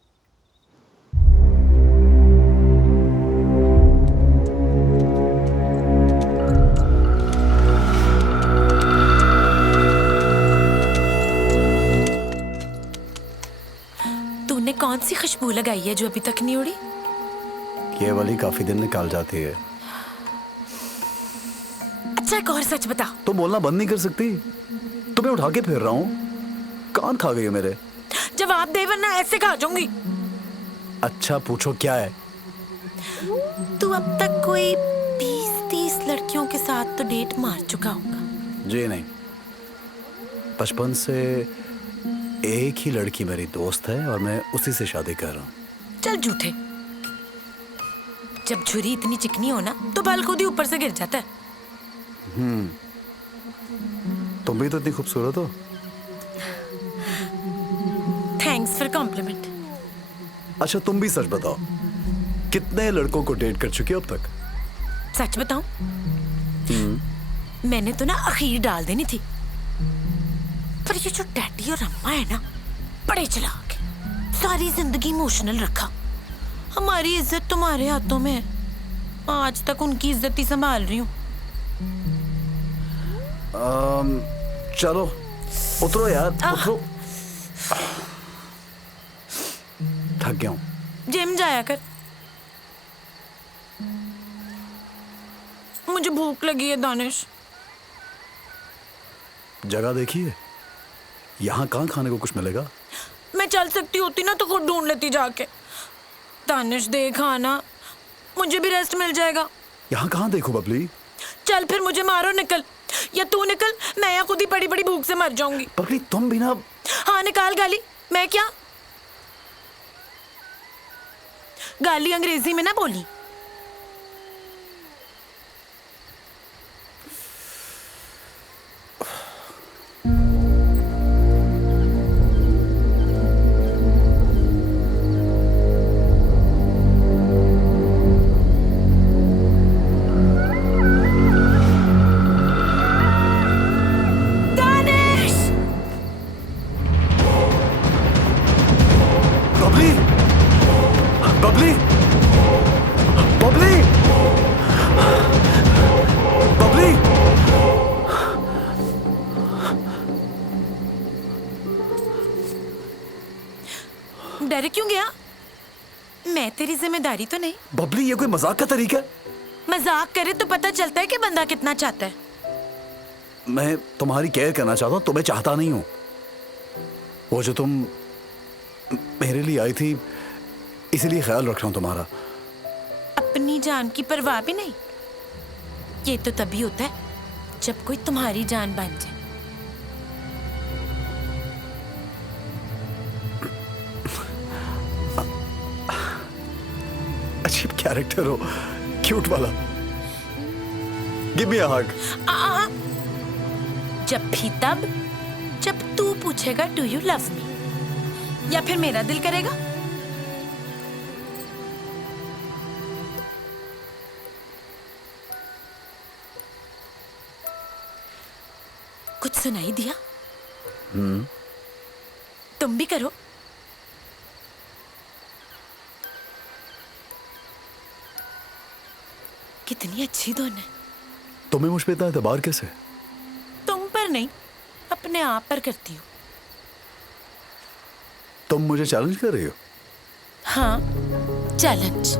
तूने कौन सी खुशबू लगाई है जो अभी तक नहीं उड़ी? ये वाली काफी दिन निकाल जाती है। अच्छा एक और सच बता। तो बोलना बंद नहीं कर सकती? तुम्हें उठा के फिर रहा हूं, कान खा गई हो मेरे। जवाब दे वरना ऐसे खा जाऊंगी। अच्छा पूछो क्या है? तू अब तक कोई 20-30 लड़कियों के साथ तो डेट मार चुका होगा? जी नहीं, बचपन से एक ही लड़की मेरी दोस्त है और मैं उसी से शादी कर रहा हूँ। चल झूठे। जब छुरी इतनी चिकनी हो ना तो बाल खुद ही ऊपर से गिर जाता है। तुम भी तो इतनी खूबसूरत हो। Thanks for compliment. अच्छा तुम भी सच बताओ, कितने लड़कों को डेट कर चुकी हो अब तक? सच बताऊं? मैंने तो ना अखीर डाल देनी थी, पर ये जो डैडी और अम्मा है ना, बड़े चालाक हैं। सारी जिंदगी इमोशनल रखा। हमारी इज्जत तुम्हारे हाथों में है। आज तक उनकी इज्जत ही संभाल रही हूँ। चलो उतरो यार, उतरो। थक गया हूँ। जिम जाया कर। मुझे भूख लगी है दानिश। जगह देखिए, यहाँ कहाँ खाने को कुछ मिलेगा? मैं चल सकती होती ना तो खुद ढूंढ लेती जाके। दानिश दे खाना, मुझे भी रेस्ट मिल जाएगा। यहाँ कहाँ देखो बबली? चल फिर मुझे मारो, निकल। या तू निकल, मैं यहाँ खुद ही बड़ी बड़ी भूख से मर जाऊंगी। बबली तुम भी ना। हाँ निकाल गाली। मैं क्या गाली अंग्रेजी में ना बोली। डर क्यों गया? मैं तेरी जिम्मेदारी तो नहीं। बबली, ये कोई मजाक का तरीका है? मजाक करे तो पता चलता है कि बंदा कितना चाहता है। मैं तुम्हारी केयर करना चाहता हूँ, तुम्हें चाहता नहीं हूँ। वो जो तुम मेरे लिए आई थी, इसीलिए ख्याल रख रहा हूँ तुम्हारा। अपनी जान की परवाह भी नहीं? ये तो तभी होता है जब कोई तुम्हारी जान बन जाए। अजीब कैरेक्टर हो, क्यूट वाला। गिव मी अ हग। जब भी तब जब तू पूछेगा डू यू लव मी, या फिर मेरा दिल करेगा। कुछ सुनाई दिया? तुम भी करो। कितनी अच्छी धुन है। तुम्हें मुझ पे इतना एतबार कैसे? तुम पर नहीं, अपने आप पर करती हूँ। तुम मुझे चैलेंज कर रही हो? हाँ, चैलेंज।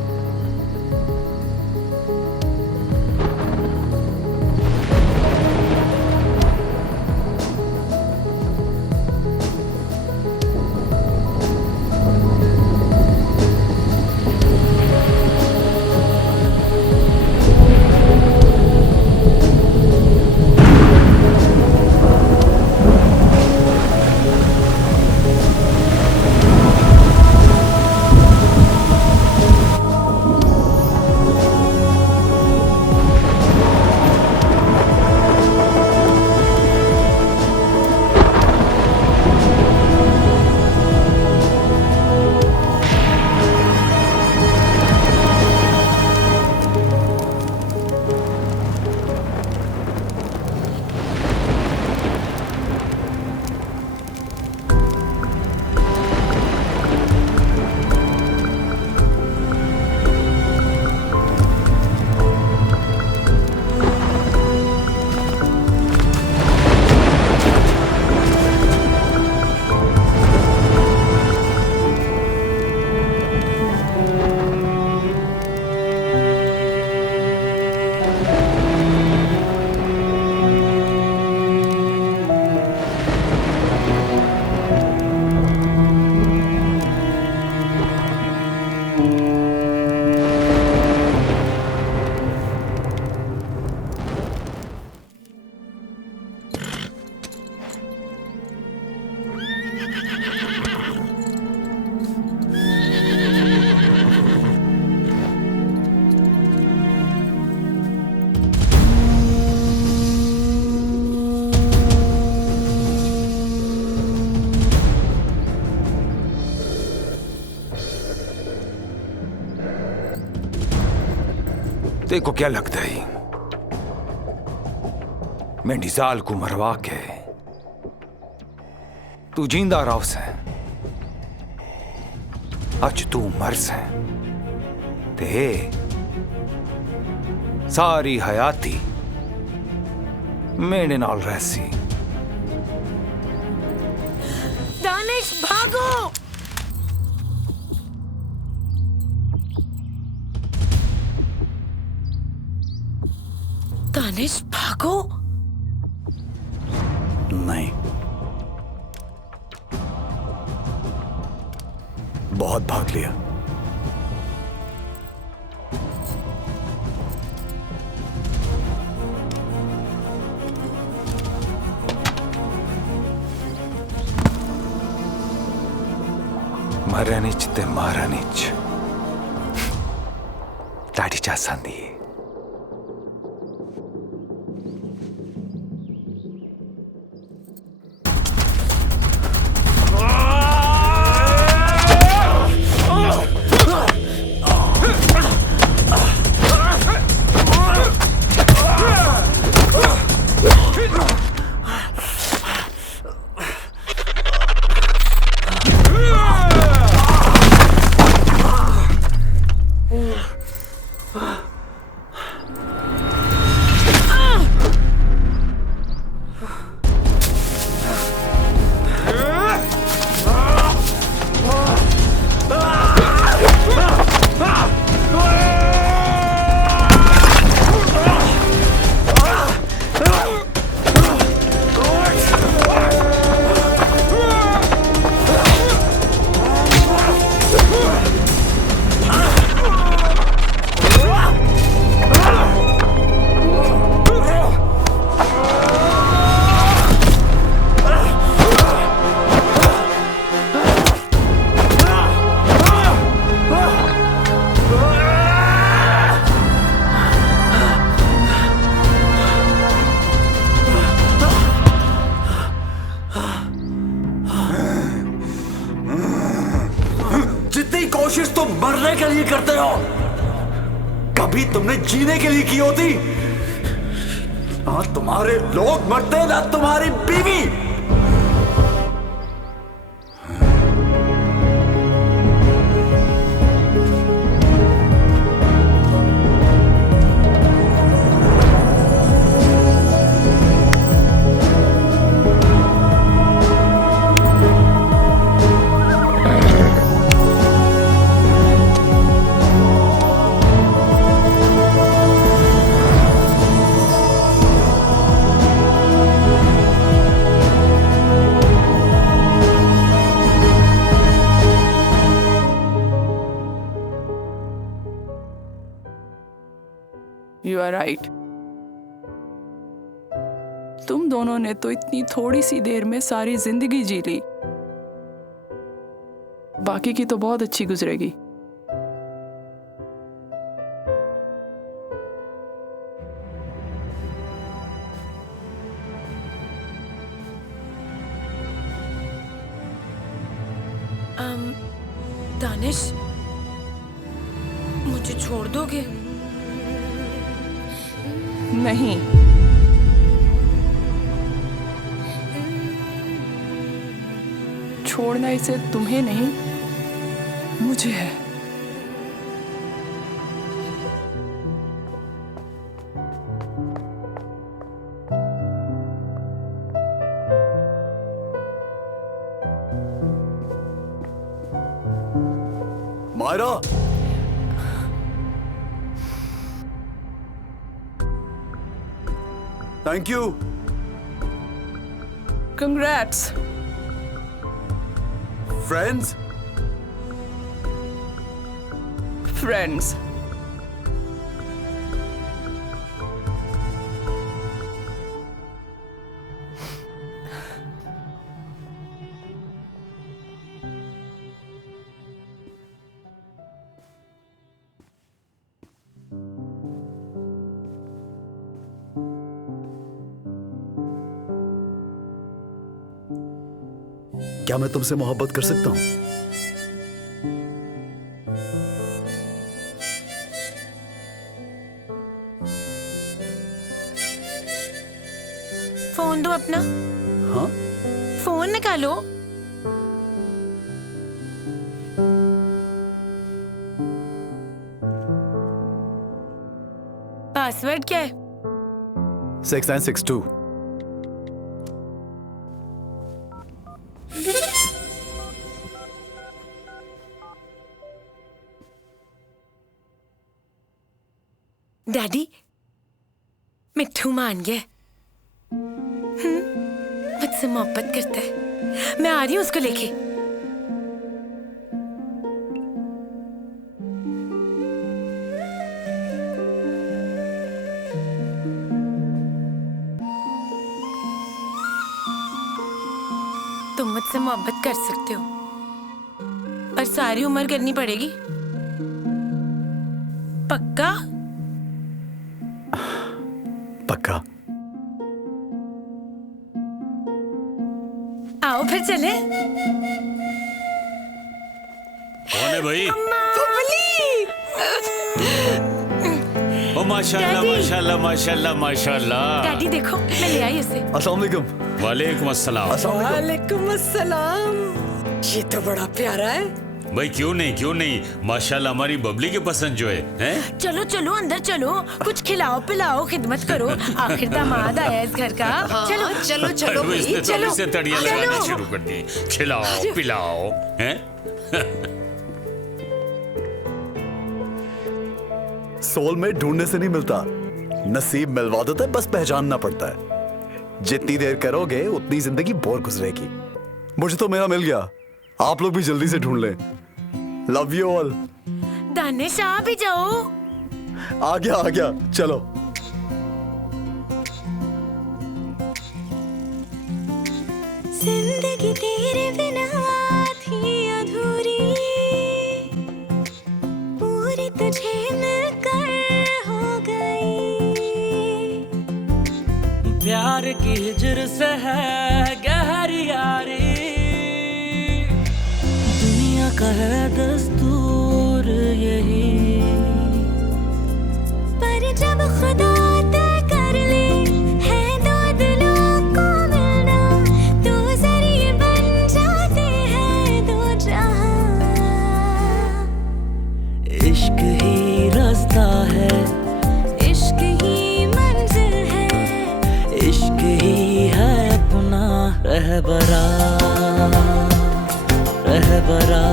देखो क्या लगता है, मैं निजाल को मरवा के तू जिंदा रहो से, आज तू मर से ते सारी हयाती मेरे नाल रहसी। दानिश भागो। दानिश भागो। नहीं, बहुत भाग लिया। मरनिच ते मारनिच ताड़ी चा संदी। के लिए करते हो? कभी तुमने जीने के लिए की होती? ना तुम्हारे लोग मरते ना तुम्हारी बीवी। You are right. तुम दोनों ने तो इतनी थोड़ी सी देर में सारी जिंदगी जी ली, बाकी की तो बहुत अच्छी गुजरेगी। दानिश, मुझे छोड़ दोगे? नहीं, छोड़ना इसे तुम्हें नहीं, मुझे है। Myra, thank you. Congrats. Friends? Friends. क्या मैं तुमसे मोहब्बत कर सकता हूं? फोन दो अपना। हाँ? फोन निकालो। पासवर्ड क्या है? 6962। डैडी, मिट्ठू मान गया। मुझसे मोहब्बत करता है। मैं आ रही हूँ उसको लेके। तुम मुझसे मोहब्बत कर सकते हो, पर सारी उम्र करनी पड़ेगी। पक्का? पक्का। आओ फिर चले। कौन है भाई? ओ माशाल्लाह माशाल्लाह माशाल्लाह माशाल्लाह। डैडी देखो, मैं ले आई उसे। अस्सलाम वालेकुम। वालेकुम अस्सलाम। वालेकुम अस्सलाम। ये तो बड़ा प्यारा है। भाई क्यों नहीं माशाल्लाह, हमारी बबली के पसंद जो है, हैं? चलो चलो अंदर चलो, कुछ खिलाओ पिलाओ, खिदमत करो। आखिर दामाद आया इस घर का। चलो चलो चलो इसने तो अभी से तड़ियां लगानी शुरू कर दी। खिलाओ पिलाओ, हैं? सोलमेट ढूंढने से नहीं मिलता, नसीब मिलवा देता है, बस पहचानना पड़ता है। जितनी देर करोगे उतनी जिंदगी बोर गुजरेगी। मुझे तो मेरा मिल गया, आप लोग भी जल्दी से ढूंढ लें। Love you all. दानिश आप भी जाओ। आ गया चलो। जिंदगी तेरे बिना थी अधूरी, पूरी तुझे मिलकर हो गई। प्यार की हिजर से है गहरी यारी, दुनिया का है दस्तूर यही। पर जब खुदा तय कर ले है दो दिलों को मिलना, तो जरिए बन जाते हैं दो जहां। इश्क ही रास्ता है, इश्क ही मंजिल है, इश्क ही है अपना रहबरा, रहबरा।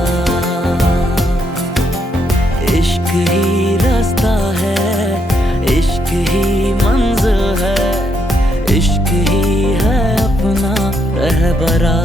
इश्क ही रास्ता है, इश्क ही मंजिल है, इश्क ही है अपना रहबरा।